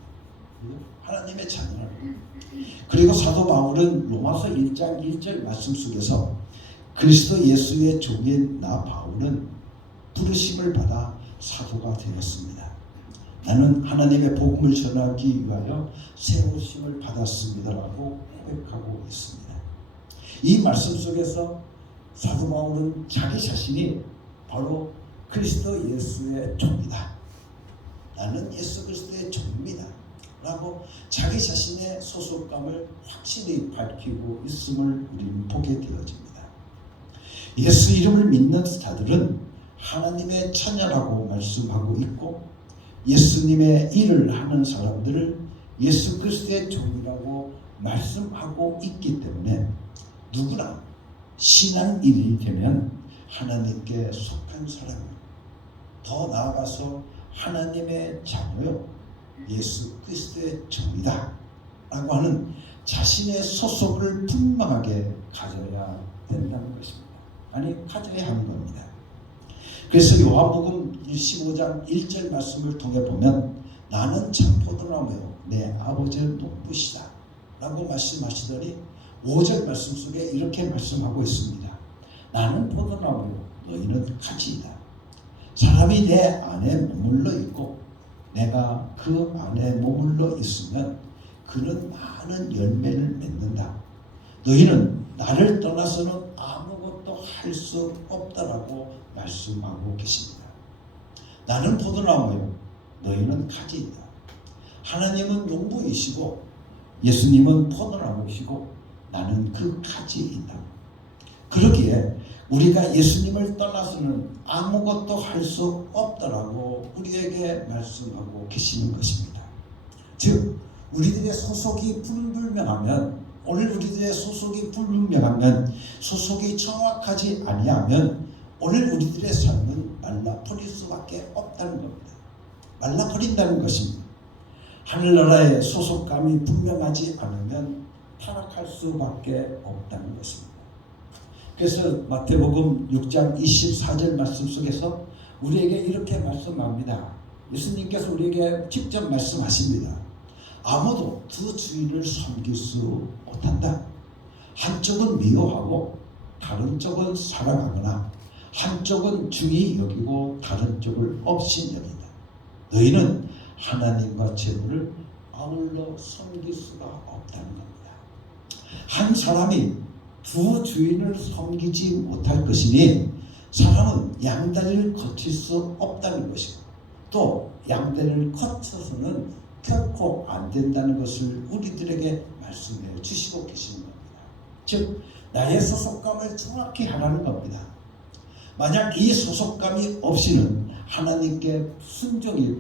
하나님의 자녀라는 겁니다. 그리고 사도 바울은 로마서 1장 1절 말씀 속에서 그리스도 예수의 종인 나 바울은 부르심을 받아 사도가 되었습니다. 나는 하나님의 복음을 전하기 위하여 세우심을 받았습니다라고 고백하고 있습니다. 이 말씀 속에서 사도 바울은 자기 자신이 바로 그리스도 예수의 종이다. 나는 예수 그리스도의 종입니다. 라고 자기 자신의 소속감을 확실히 밝히고 있음을 우리는 보게 되어집니다. 예수 이름을 믿는 자들은 하나님의 처녀라고 말씀하고 있고 예수님의 일을 하는 사람들을 예수 그리스도의 종이라고 말씀하고 있기 때문에 누구나 신앙인이 되면 하나님께 속한 사람입니다. 더 나아가서 하나님의 자녀요 예수 그리스도의 종이다 라고 하는 자신의 소속을 분명하게 가져야 된다는 것입니다. 아니 가져야 하는 겁니다. 그래서 요한복음 15장 1절 말씀을 통해 보면 나는 참 포도나무요 내 아버지는 농부시다 라고 말씀하시더니 5절 말씀 속에 이렇게 말씀하고 있습니다. 나는 포도나무요 너희는 가지이다. 사람이 내 안에 머물러 있고 내가 그 안에 머물러 있으면 그는 많은 열매를 맺는다. 너희는 나를 떠나서는 아무것도 할 수 없다라고 말씀하고 계십니다. 나는 포도나무요 너희는 가지이다. 하나님은 농부이시고 예수님은 포도나무이시고 나는 그 가지이다. 그러기에 우리가 예수님을 떠나서는 아무것도 할 수 없다라고 우리에게 말씀하고 계시는 것입니다. 즉 우리들의 소속이 불분명하면 오늘 우리들의 소속이 불분명하면 소속이 정확하지 아니하면 오늘 우리들의 삶은 말라버릴 수밖에 없다는 겁니다. 말라버린다는 것입니다. 하늘나라의 소속감이 분명하지 않으면 타락할 수밖에 없다는 것입니다. 그래서 마태복음 6장 24절 말씀 속에서 우리에게 이렇게 말씀합니다. 예수님께서 우리에게 직접 말씀하십니다. 아무도 두 주인을 섬길 수 못한다. 한쪽은 미워하고 다른 쪽은 사랑하거나 한쪽은 중히 여기고 다른 쪽을 없이 여긴다. 너희는 하나님과 재물을 아울러 섬길 수가 없다는 겁니다. 한 사람이 두 주인을 섬기지 못할 것이니 사람은 양다리를 거칠 수 없다는 것이고 또 양다리를 거쳐서는 결코 안 된다는 것을 우리들에게 말씀해 주시고 계시는 겁니다. 즉 나의 소속감을 정확히 하라는 겁니다. 만약 이 소속감이 없이는 하나님께 순종이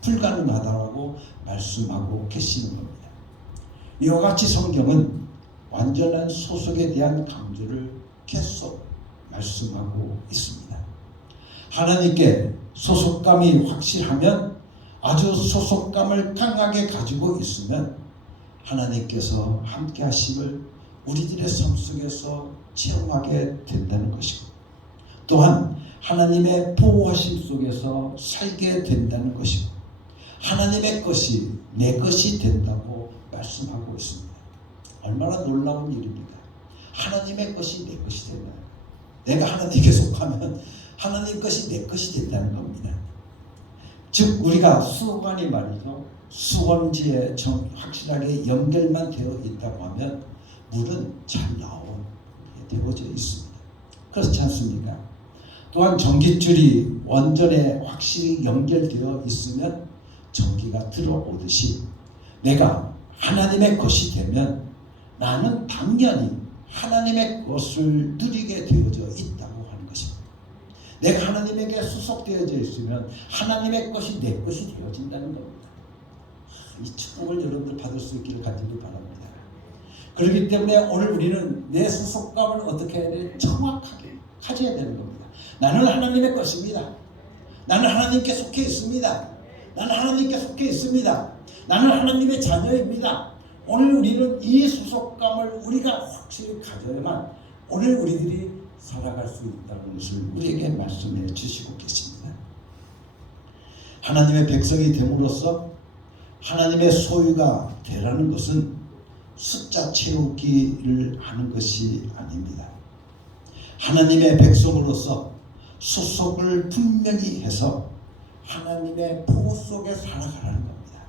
불가능하다고 말씀하고 계시는 겁니다. 이와 같이 성경은 완전한 소속에 대한 강조를 계속 말씀하고 있습니다. 하나님께 소속감이 확실하면 아주 소속감을 강하게 가지고 있으면 하나님께서 함께 하심을 우리들의 삶 속에서 체험하게 된다는 것이고 또한 하나님의 보호하심 속에서 살게 된다는 것이고 하나님의 것이 내 것이 된다고 말씀하고 있습니다. 얼마나 놀라운 일입니까? 하나님의 것이 내 것이 되면 내가 하나님께 속하면 하나님 것이 내 것이 된다는 겁니다. 즉 우리가 수건이 말이죠. 수건지에 확실하게 연결만 되어 있다고 하면 물은 잘 되어져 있습니다. 그렇지 않습니까? 또한 전깃줄이 원전에 확실히 연결되어 있으면 전기가 들어오듯이 내가 하나님의 것이 되면 나는 당연히 하나님의 것을 누리게 되어져 있다고 하는 것입니다. 내가 하나님에게 수속되어져 있으면 하나님의 것이 내 것이 되어진다는 겁니다. 이 축복을 여러분들 받을 수 있기를 간절히 바랍니다. 그렇기 때문에 오늘 우리는 내 수속감을 어떻게 해야 돼? 정확하게 가져야 되는 겁니다. 나는 하나님의 것입니다. 나는 하나님께 속해 있습니다. 나는 하나님께 속해 있습니다. 나는 하나님의 자녀입니다. 오늘 우리는 이 수속감을 우리가 확실히 가져야만 오늘 우리들이 살아갈 수 있다는 것을 우리에게 말씀해 주시고 계십니다. 하나님의 백성이 됨으로써 하나님의 소유가 되라는 것은 숫자 채우기를 하는 것이 아닙니다. 하나님의 백성으로서 소속을 분명히 해서 하나님의 보호 속에 살아가라는 겁니다.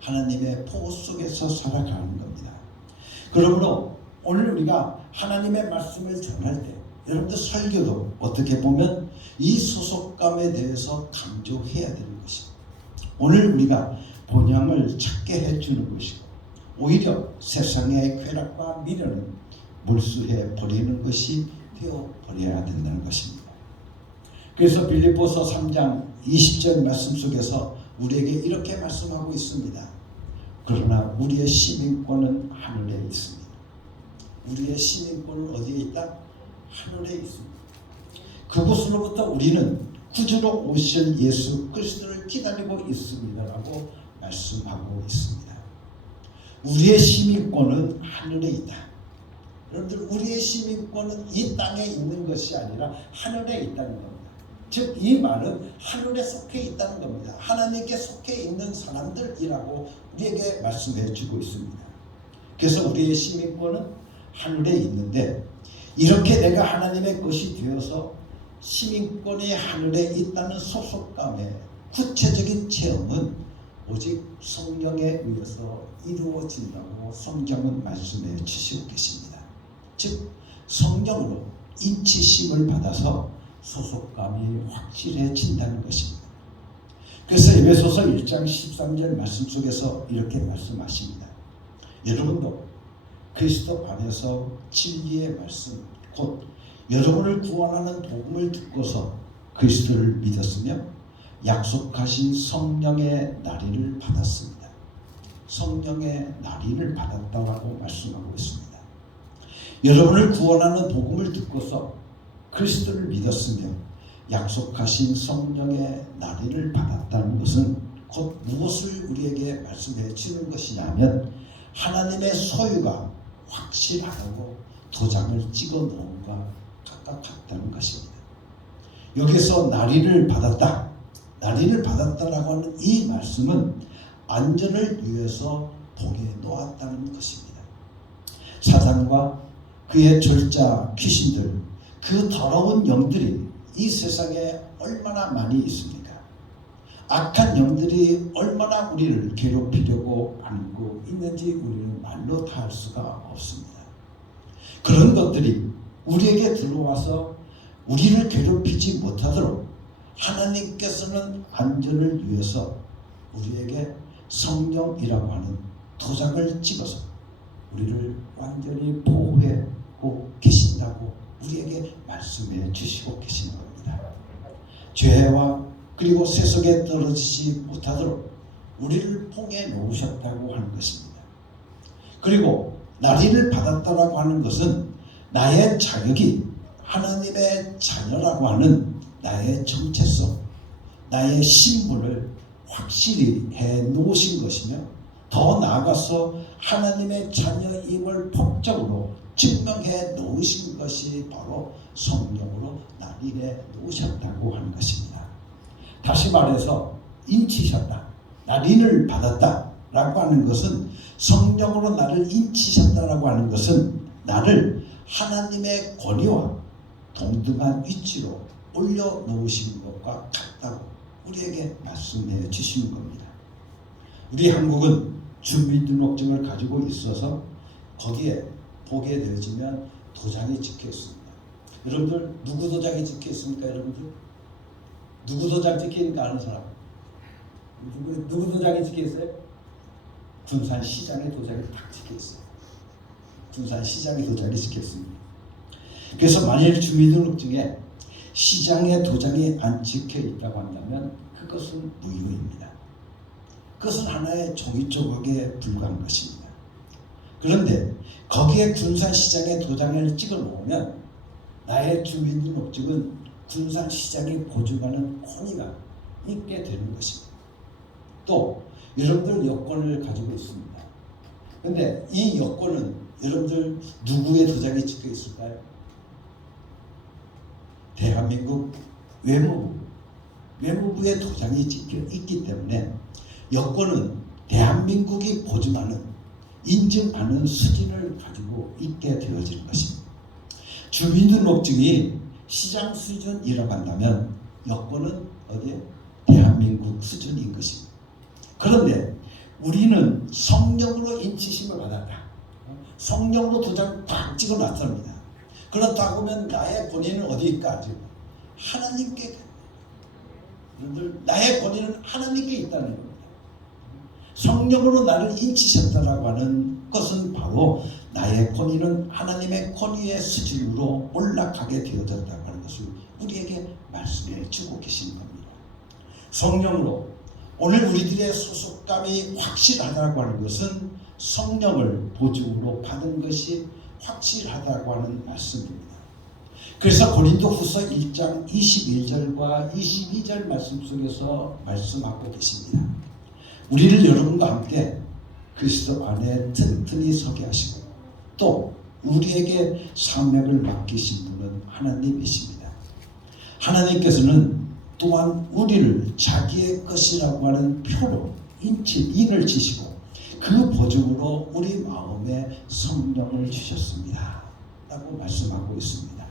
하나님의 보호 속에서 살아가는 겁니다. 그러므로 오늘 우리가 하나님의 말씀을 전할 때 여러분들 설교도 어떻게 보면 이 소속감에 대해서 강조해야 되는 것입니다. 오늘 우리가 본향을 찾게 해주는 것이고 오히려 세상의 쾌락과 미련은 몰수해 버리는 것이 되어 버려야 된다는 것입니다. 그래서 빌립보서 3장 20절 말씀 속에서 우리에게 이렇게 말씀하고 있습니다. 그러나 우리의 시민권은 하늘에 있습니다. 우리의 시민권은 어디에 있다? 하늘에 있습니다. 그곳으로부터 우리는 구주로 오실 예수 그리스도를 기다리고 있습니다라고 말씀하고 있습니다. 우리의 시민권은 하늘에 있다. 여러분들 우리의 시민권은 이 땅에 있는 것이 아니라 하늘에 있다는 겁니다. 즉 이 말은 하늘에 속해 있다는 겁니다. 하나님께 속해 있는 사람들이라고 우리에게 말씀해 주고 있습니다. 그래서 우리의 시민권은 하늘에 있는데 이렇게 내가 하나님의 것이 되어서 시민권이 하늘에 있다는 소속감의 구체적인 체험은 오직 성령에 의해서 이루어진다고 성경은 말씀해 주시고 계십니다. 즉 성령으로 인치심을 받아서 소속감이 확실해진다는 것입니다. 그래서 에베소서 1장 13절 말씀 속에서 이렇게 말씀하십니다. 여러분도 그리스도 안에서 진리의 말씀 곧 여러분을 구원하는 복음을 듣고서 그리스도를 믿었으며 약속하신 성령의 나리를 받았습니다. 성령의 나리를 받았다고 말씀하고 있습니다. 여러분을 구원하는 복음을 듣고서 그리스도를 믿었으며 약속하신 성령의 나리를 받았다는 것은 곧 무엇을 우리에게 말씀해 주는 것이냐면 하나님의 소유가 확실하다고 도장을 찍어 놓은 것과 같다는 것입니다. 여기서 나리를 받았다. 나리를 받았다라고 하는 이 말씀은 안전을 위해서 복에 놓았다는 것입니다. 사단과 그의 졸자 귀신들 그 더러운 영들이 이 세상에 얼마나 많이 있습니까? 악한 영들이 얼마나 우리를 괴롭히려고 하고 있는지 우리는 말로 다 할 수가 없습니다. 그런 것들이 우리에게 들어와서 우리를 괴롭히지 못하도록 하나님께서는 안전을 위해서 우리에게 성령이라고 하는 도장을 찍어서 우리를 완전히 보호하고 계신다고 우리에게 말씀해 주시고 계시는 겁니다. 죄와 그리고 세속에 떨어지지 못하도록 우리를 봉해 놓으셨다고 하는 것입니다. 그리고 나리를 받았다라고 하는 것은 나의 자격이 하나님의 자녀라고 하는 나의 정체성, 나의 신분을 확실히 해 놓으신 것이며 더 나아가서 하나님의 자녀임을 법적으로 증명해 놓으신 것이 바로 성령으로 나리해 놓으셨다고 하는 것입니다. 다시 말해서 인치셨다, 나리를 받았다라고 하는 것은 성령으로 나를 인치셨다라고 하는 것은 나를 하나님의 권위와 동등한 위치로 올려놓으신 것과 같다고 우리에게 말씀해 주시는 겁니다. 우리 한국은 주민등록증을 가지고 있어서 거기에 보게 되어지면 도장이 찍혀 있습니다. 여러분들 누구 도장이 찍혀 있습니까? 여러분들 누구 도장 찍히니까 아는 사람? 누구 도장이 찍혀 있어요? 군산시장의 도장이 딱 찍혀 있어요. 군산시장의 도장이 찍혀 있습니다. 그래서 만일 주민등록증에 시장의 도장이 안 찍혀 있다고 한다면 그것은 무효입니다. 그것은 하나의 종이 조각에 불과한 것입니다. 그런데 거기에 군산시장의 도장을 찍어 놓으면 나의 주민등록증은 군산시장이 보증하는 권위가 있게 되는 것입니다. 또 여러분들 여권을 가지고 있습니다. 그런데 이 여권은 여러분들 누구의 도장이 찍혀 있을까요? 대한민국 외무부 외무부의 도장이 찍혀 있기 때문에 여권은 대한민국이 보증하는, 인증하는 수준을 가지고 있게 되어지는 것입니다. 주민등록증이 시장 수준이라고 한다면 여권은 어디에? 대한민국 수준인 것입니다. 그런데 우리는 성령으로 인치심을 받았다. 성령으로 도장 딱 찍어놨습니다. 그렇다고 하면 나의 권위는 어디일까? 하나님께, 여러분들 나의 권위는 하나님께 있다는 겁니다. 성령으로 나를 인치셨다라고 하는 것은 바로 나의 권위는 하나님의 권위의 수준으로 올라가게 되어졌다고 하는 것을 우리에게 말씀해 주고 계시는 겁니다. 성령으로 오늘 우리들의 소속감이 확실하다고 하는 것은 성령을 보증으로 받은 것이 확실하다고 하는 말씀입니다. 그래서 고린도후서 1장 21절과 22절 말씀 속에서 말씀하고 계십니다. 우리를 여러분과 함께 그리스도 안에 튼튼히 서게 하시고 또 우리에게 사명을 맡기신 분은 하나님이십니다. 하나님께서는 또한 우리를 자기의 것이라고 하는 표로 인을 지시고 그 보증으로 우리 마음에 성령을 주셨습니다 라고 말씀하고 있습니다.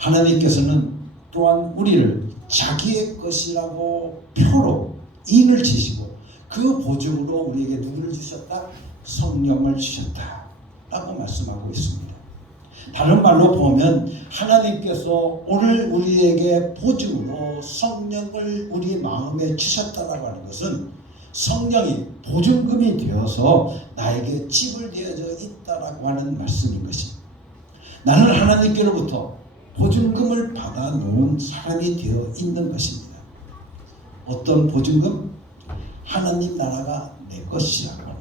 하나님께서는 또한 우리를 자기의 것이라고 표로 인을 지시고 그 보증으로 우리에게 누구를 주셨다? 성령을 주셨다 라고 말씀하고 있습니다. 다른 말로 보면 하나님께서 오늘 우리에게 보증으로 성령을 우리 마음에 주셨다라고 하는 것은 성령이 보증금이 되어서 나에게 집을 되어져 있다라고 하는 말씀인 것입니다. 나는 하나님께로부터 보증금을 받아 놓은 사람이 되어 있는 것입니다. 어떤 보증금? 하나님 나라가 내 것이라고 하는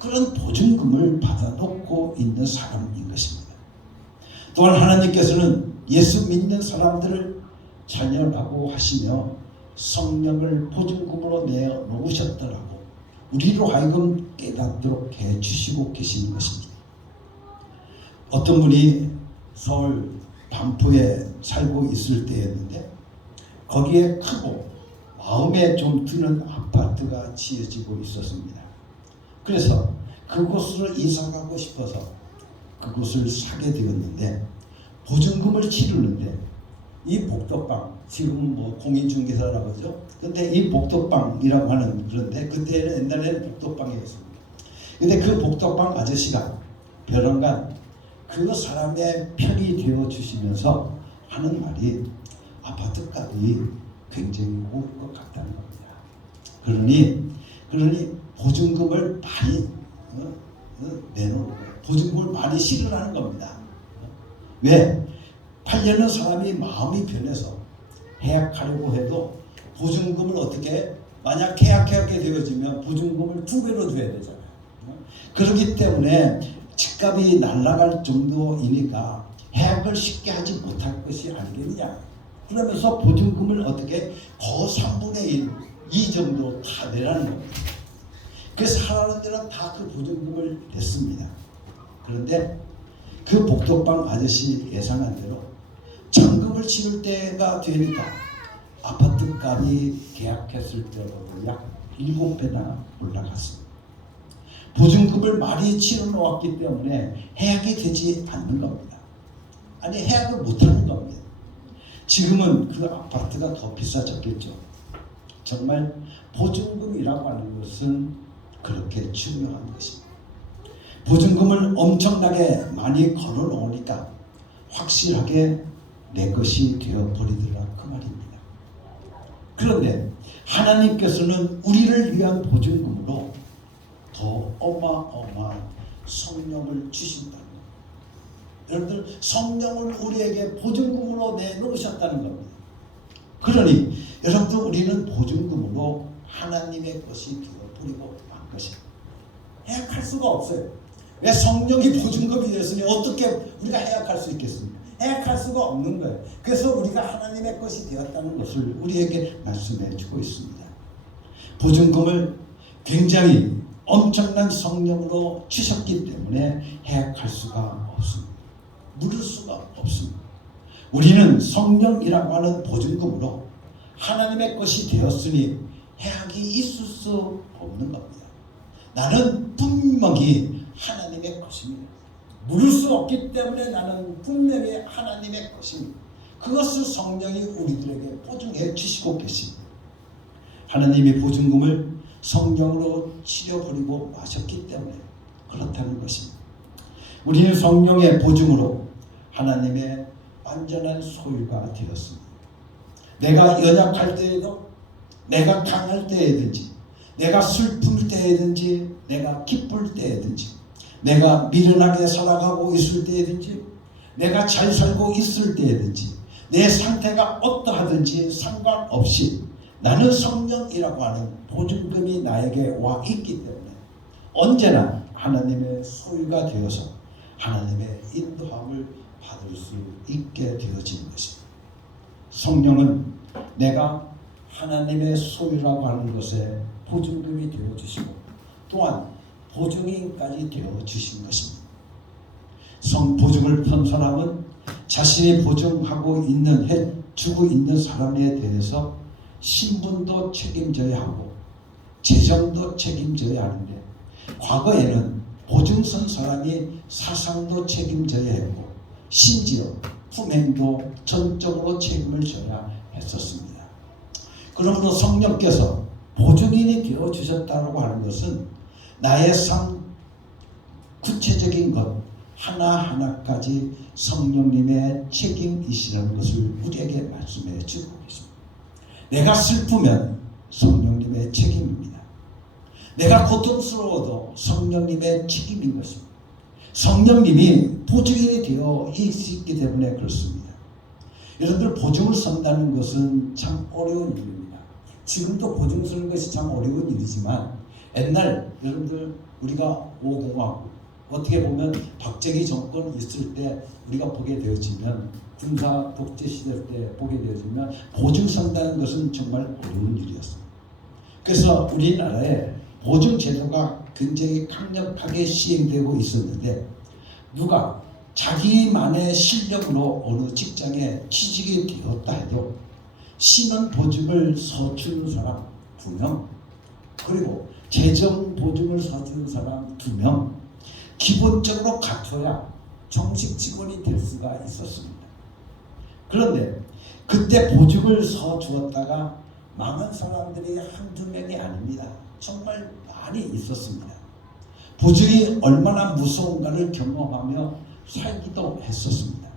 그런 보증금을 받아 놓고 있는 사람인 것입니다. 또한 하나님께서는 예수 믿는 사람들을 자녀라고 하시며 성령을 보증금으로 내어 놓으셨더라고 우리로 하여금 깨닫도록 해주시고 계시는 것입니다. 어떤 분이 서울 반포에 살고 있을 때였는데 거기에 크고 마음에 좀 드는 아파트가 지어지고 있었습니다. 그래서 그곳으로 이사가고 싶어서 그곳을 사게 되었는데 보증금을 치르는데 이 복덕방, 지금 뭐 공인중개사라고 하죠. 근데 이 복덕방이라고 하는 그런데 그때는 옛날에는 복덕방이었습니다. 근데 그 복덕방 아저씨가 벼랑간 그 사람의 편이 되어 주시면서 하는 말이 아파트 값이 굉장히 오를 것 같다는 겁니다. 그러니 보증금을 많이 내놓고 보증금을 많이 실으라는 겁니다. 왜? 팔려는 사람이 마음이 변해서 해약하려고 해도 보증금을 어떻게 만약 계약하게 되어지면 보증금을 2배로 줘야 되잖아요. 그렇기 때문에 집값이 날아갈 정도이니까 해약을 쉽게 하지 못할 것이 아니겠느냐. 그러면서 보증금을 어떻게 거의 3분의 2 정도 다 내라는 겁니다. 그래서 하라는 데는 다 그 보증금을 냈습니다. 그런데 그 복덕방 아저씨 예상한 대로 잔금을 치를 때가 되니까 아파트 값이 계약했을 때보다 약 7배나 올라갔습니다. 보증금을 많이 치러 놓았기 때문에 해약이 되지 않는 겁니다. 아니 해약을 못하는 겁니다. 지금은 그 아파트가 더 비싸졌겠죠. 정말 보증금이라고 하는 것은 그렇게 중요한 것입니다. 보증금을 엄청나게 많이 걸어 놓으니까 확실하게 내 것이 되어버리더라 그 말입니다. 그런데 하나님께서는 우리를 위한 보증금으로 더 어마어마한 성령을 주신다는 겁니다. 여러분들 성령을 우리에게 보증금으로 내놓으셨다는 겁니다. 그러니 여러분들 우리는 보증금으로 하나님의 것이 되어버리고 만 것입니다. 해약할 수가 없어요. 왜? 성령이 보증금이 되었으니 어떻게 우리가 해약할 수 있겠습니까? 해약할 수가 없는 거예요. 그래서 우리가 하나님의 것이 되었다는 것을 우리에게 말씀해 주고 있습니다. 보증금을 굉장히 엄청난 성령으로 주셨기 때문에 해약할 수가 없습니다. 물을 수가 없습니다. 우리는 성령이라고 하는 보증금으로 하나님의 것이 되었으니 해악이 있을 수 없는 겁니다. 나는 분명히 하나님의 것입니다. 물을 수 없기 때문에 나는 분명히 하나님의 것입니다. 그것을 성령이 우리들에게 보증해 주시고 계십니다. 하나님이 보증금을 성령으로 치려버리고 마셨기 때문에 그렇다는 것입니다. 우리는 성령의 보증으로 하나님의 완전한 소유가 되었습니다. 내가 연약할 때에도, 내가 강할 때에든지, 내가 슬플 때에든지, 내가 기쁠 때에든지, 내가 미련하게 살아가고 있을 때에든지, 내가 잘 살고 있을 때에든지, 내 상태가 어떠하든지 상관없이 나는 성령이라고 하는 보증금이 나에게 와 있기 때문에 언제나 하나님의 소유가 되어서 하나님의 인도함을 받을 수 있게 되어지는 것입니다. 성령은 내가 하나님의 소유라고 하는 것에 보증금이 되어주시고 또한 보증인까지 되어주신 것입니다. 보증을 편 사람은 자신이 보증하고 있는 해주고 있는 사람에 대해서 신분도 책임져야 하고 재정도 책임져야 하는데 과거에는 보증선 사람이 사상도 책임져야 했고 심지어 품행도 전적으로 책임을 져야 했었습니다. 그러므로 성령께서 보증인이 되어주셨다고 하는 것은 나의 삶 구체적인 것 하나하나까지 성령님의 책임이시라는 것을 우리에게 말씀해 주고 계십니다. 내가 슬프면 성령님의 책임입니다. 내가 고통스러워도 성령님의 책임인 것입니다. 성령님이 보증인이 되어 있기 때문에 그렇습니다. 여러분들 보증을 선다는 것은 참 어려운 일입니다. 지금도 보증 서는 것이 참 어려운 일이지만 옛날 여러분들 우리가 5공화국 어떻게 보면 박정희 정권 있을 때 우리가 보게 되어지면 군사 독재 시대 때 보게 되어지면 보증 선다는 것은 정말 어려운 일이었습니다. 그래서 우리나라에 보증 제도가 굉장히 강력하게 시행되고 있었는데 누가 자기만의 실력으로 어느 직장에 취직이 되었다 해도 신원 보증을 서주는 사람 2명 그리고 재정 보증을 서주는 사람 2명 기본적으로 갖춰야 정식 직원이 될 수가 있었습니다. 그런데 그때 보증을 서주었다가 망한 사람들이 한두 명이 아닙니다. 정말 많이 있었습니다. 보증이 얼마나 무서운가를 경험하며 살기도 했었습니다.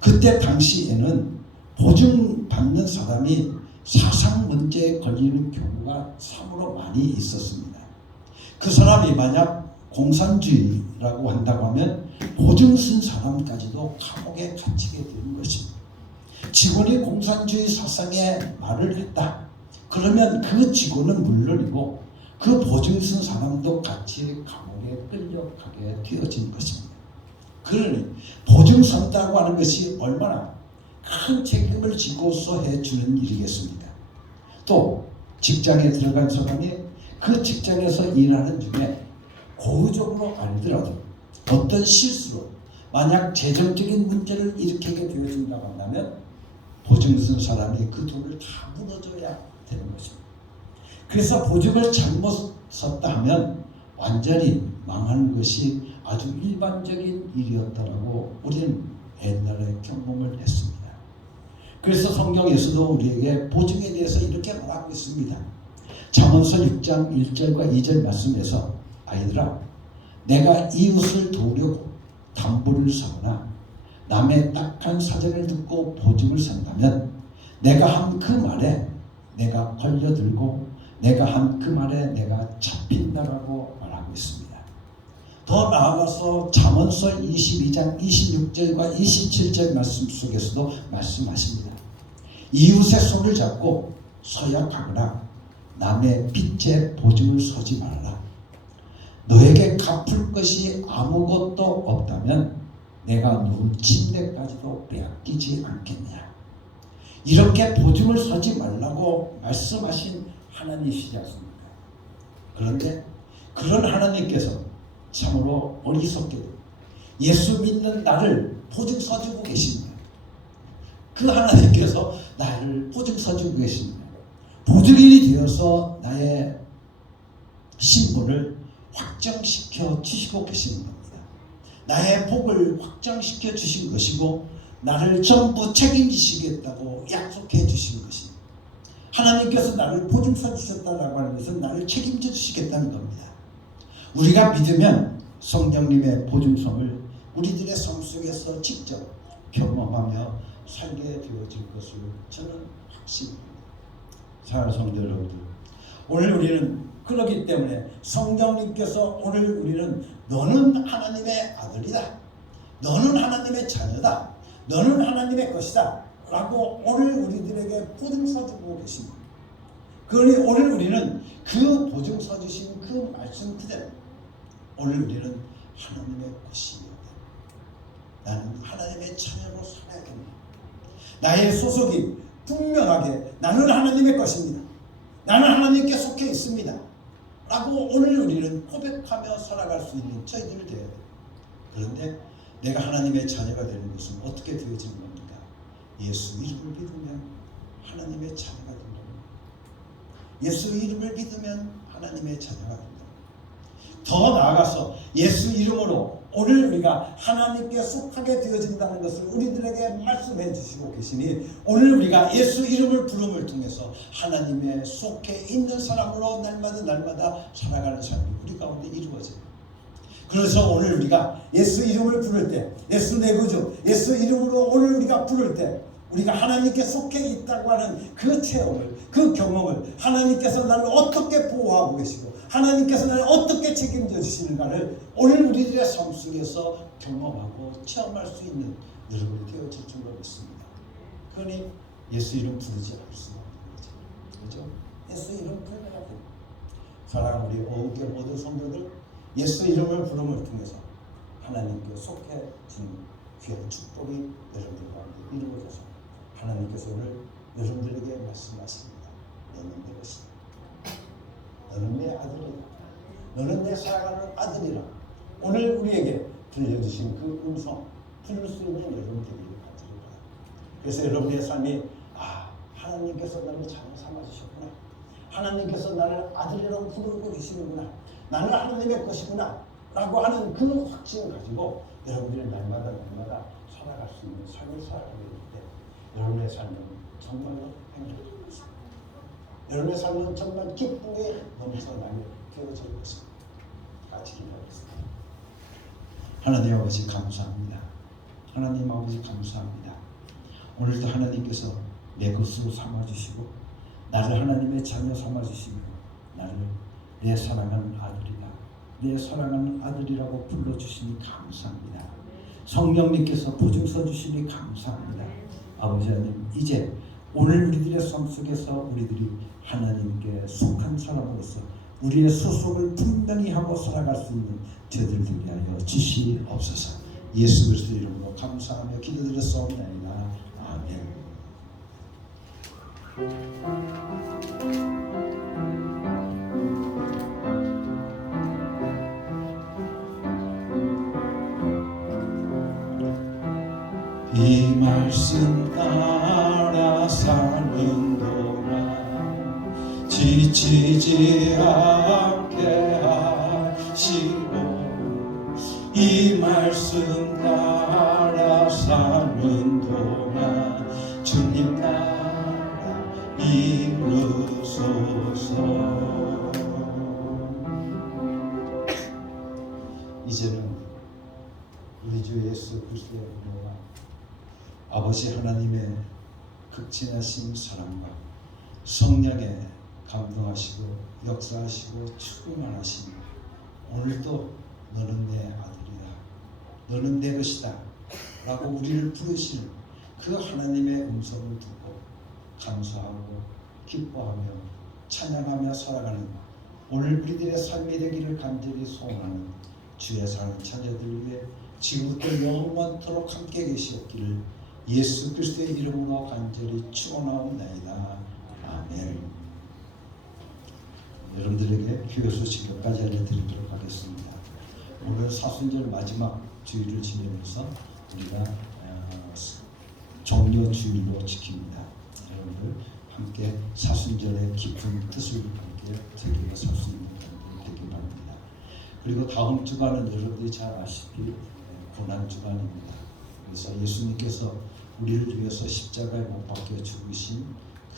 그때 당시에는 보증 받는 사람이 사상 문제에 걸리는 경우가 참으로 많이 있었습니다. 그 사람이 만약 공산주의라고 한다고 하면 보증 쓴 사람까지도 감옥에 갇히게 되는 것입니다. 직원이 공산주의 사상에 말을 했다. 그러면 그 직원은 물론이고 그 보증 쓴 사람도 같이 감옥에 끌려가게 되어진 것입니다. 그러니 보증 선다고 하는 것이 얼마나 큰 책임을 지고서 해주는 일이겠습니까? 또 직장에 들어간 사람이 그 직장에서 일하는 중에 고의적으로 아니더라도 어떤 실수로 만약 재정적인 문제를 일으키게 되어진다고 한다면 보증 쓴 사람이 그 돈을 다 물어줘야 되는 것입니다. 그래서 보증을 잘못 썼다 하면 완전히 망하는 것이 아주 일반적인 일이었다고 우리는 옛날에 경험을 했습니다. 그래서 성경에서도 우리에게 보증에 대해서 이렇게 말하고 있습니다. 잠언서 6장 1절과 2절 말씀에서 아이들아 내가 이웃을 도우려고 담보를 서거나 남의 딱한 사정을 듣고 보증을 선다면 내가 한 그 말에 내가 걸려들고 내가 한 그 말에 내가 잡힌다라고 말하고 있습니다. 더 나아가서 잠언서 22장 26절과 27절 말씀 속에서도 말씀하십니다. 이웃의 손을 잡고 서약하거나 남의 빚에 보증을 서지 말라. 너에게 갚을 것이 아무것도 없다면 내가 누구 침대까지도 빼앗기지 않겠냐. 이렇게 보증을 서지 말라고 말씀하신 하나님이시지 않습니까? 그런데 그런 하나님께서 참으로 어리석게도 예수 믿는 나를 보증 서주고 계십니다. 그 하나님께서 나를 보증서 주고 계십니다. 보증인이 되어서 나의 신분을 확정시켜 주시고 계시는 겁니다. 나의 복을 확정시켜 주신 것이고 나를 전부 책임지시겠다고 약속해 주신 것입니다. 하나님께서 나를 보증서 주셨다라고 하는 것은 나를 책임져 주시겠다는 겁니다. 우리가 믿으면 성령님의 보증성을 우리들의 삶 속에서 직접 경험하며 살게 되어질 것을 저는 확신합니다. 사랑하는 성도 여러분들, 오늘 우리는 그렇기 때문에 성령님께서 오늘 우리는 너는 하나님의 아들이다, 너는 하나님의 자녀다, 너는 하나님의 것이다 라고 오늘 우리들에게 보증서 주고 계십니다. 그러니 오늘 우리는 그 보증서 주신 그 말씀 그대로 오늘 우리는 하나님의 것입니다. 나는 하나님의 자녀로 살아야겠다. 나의 소속이 분명하게 나는 하나님의 것입니다. 나는 하나님께 속해 있습니다 라고 오늘 우리는 고백하며 살아갈 수 있는 저희들이 되어야 돼요. 그런데 내가 하나님의 자녀가 되는 것은 어떻게 되어지는 겁니까? 예수 이름을 믿으면 하나님의 자녀가 된다. 예수 이름을 믿으면 하나님의 자녀가 된다. 더 나아가서 예수 이름으로 오늘 우리가 하나님께 속하게 되어진다는 것을 우리들에게 말씀해 주시고 계시니 오늘 우리가 예수 이름을 부름을 통해서 하나님의 속해 있는 사람으로 날마다 살아가는 삶이 우리 가운데 이루어져요. 그래서 오늘 우리가 예수 이름을 부를 때, 예수 내 구주, 예수 이름으로 오늘 우리가 부를 때 우리가 하나님께 속해 있다고 하는 그 체험을, 그 경험을 하나님께서 나를 어떻게 보호하고 계시고 하나님께서 나를 어떻게 책임져 주시는가를 오늘 우리들의 삶 속에서 경험하고 체험할 수 있는 여러분이 되어질 줄 믿습니다. 그러니 예수 이름 부르지 않을 수가 없는 거죠. 그렇죠? 예수 이름 부르려야 됩니다. 사랑하는 우리 오후교회 모든 성도들, 예수 이름을 부름을 통해서 하나님께 속해진 귀한 축복이 여러분들 가운데 이루어져서 하나님께서 오늘 여러분들에게 말씀하십니다. 너는 내 것이다. 너는 내 아들이다. 너는 내 사랑하는 아들이라. 오늘 우리에게 들려주신 그 음성 들을 수 있는 여러분 되기를 간절히 바랍니다. 그래서 여러분의 삶이 하나님께서 나를 자녀 삼아주셨구나. 하나님께서 나를 아들이라고 부르고 계시는구나. 나는 하나님의 것이구나 라고 하는 그 확신을 가지고 여러분들이 날마다 살아갈 수 있는 삶을 살아가게 될 때 여러분의 삶은 정말로 행복할 것입니다. 여러분의 삶은 정말 기쁨에 넘쳐나게 되어질 것입니다. 같이 기도하겠습니다. 하나님 아버지 감사합니다. 하나님 아버지 감사합니다. 오늘도 하나님께서 내 것으로 삼아주시고 나를 하나님의 자녀 삼아주시고 나를 내 사랑하는 아들이다, 내 사랑하는 아들이라고 불러주시니 감사합니다. 성령님께서 보증서 주시니 감사합니다. 아버지 하나님, 이제 오늘 우리들의 삶 속에서 우리들이 하나님께 속한 사람으로서 우리의 소속을 분명히 하고 살아갈 수 있는 저희들 되게 하여 주시옵소서. 예수 그리스도 이름으로 감사하며 기도드렸사옵나이다. 아멘. 이 말씀 따라 사는 동안 지치지 않게 하시고 이 말씀 따라 사는 동안 주님 나라 이루소서. 이제는 우리 주 예수 그리스도의 은혜와 아버지 하나님의 극진하신 사랑과 성령의 감동하시고 역사하시고 충만하신 오늘도 너는 내 아들이다, 너는 내 것이다 라고 우리를 부르시는 그 하나님의 음성을 듣고 감사하고 기뻐하며 찬양하며 살아가는 오늘 우리들의 삶이 되기를 간절히 소원하는 주의 사랑하는 자녀들 위해 지금부터 영원토록 함께 계시옵기를 예수 그리스도의 이름으로 간절히 축원하옵나이다. 아멘. 여러분들에게 교회 소식 몇 가지 알려드리도록 하겠습니다. 오늘 사순절 마지막 주일을 지내면서 우리가 종려주일로 지킵니다. 여러분들 함께 사순절의 깊은 뜻을 함께 새기며 살 수 있는 여러분들 되길 바랍니다. 그리고 다음 주간은 여러분들이 잘 아시기 고난 주간입니다. 그래서 예수님께서 우리를 위해서 십자가에 못 박혀 죽으신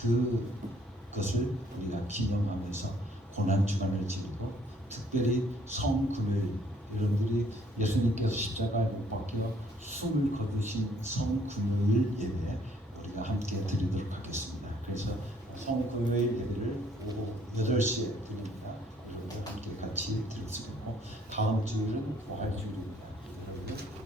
그것을 우리가 기념하면서 고난 주간을 지르고 특별히 성금요일 여러분들이 예수님께서 십자가에 못 박혀 숨을 거두신 성금요일 예배 우리가 함께 드리도록 하겠습니다. 그래서 성금요일 예배를 오후 8시에 드립니다. 여러분들 함께 같이 드릴 수 있고 다음 주일은 부활주일입니다. 여러분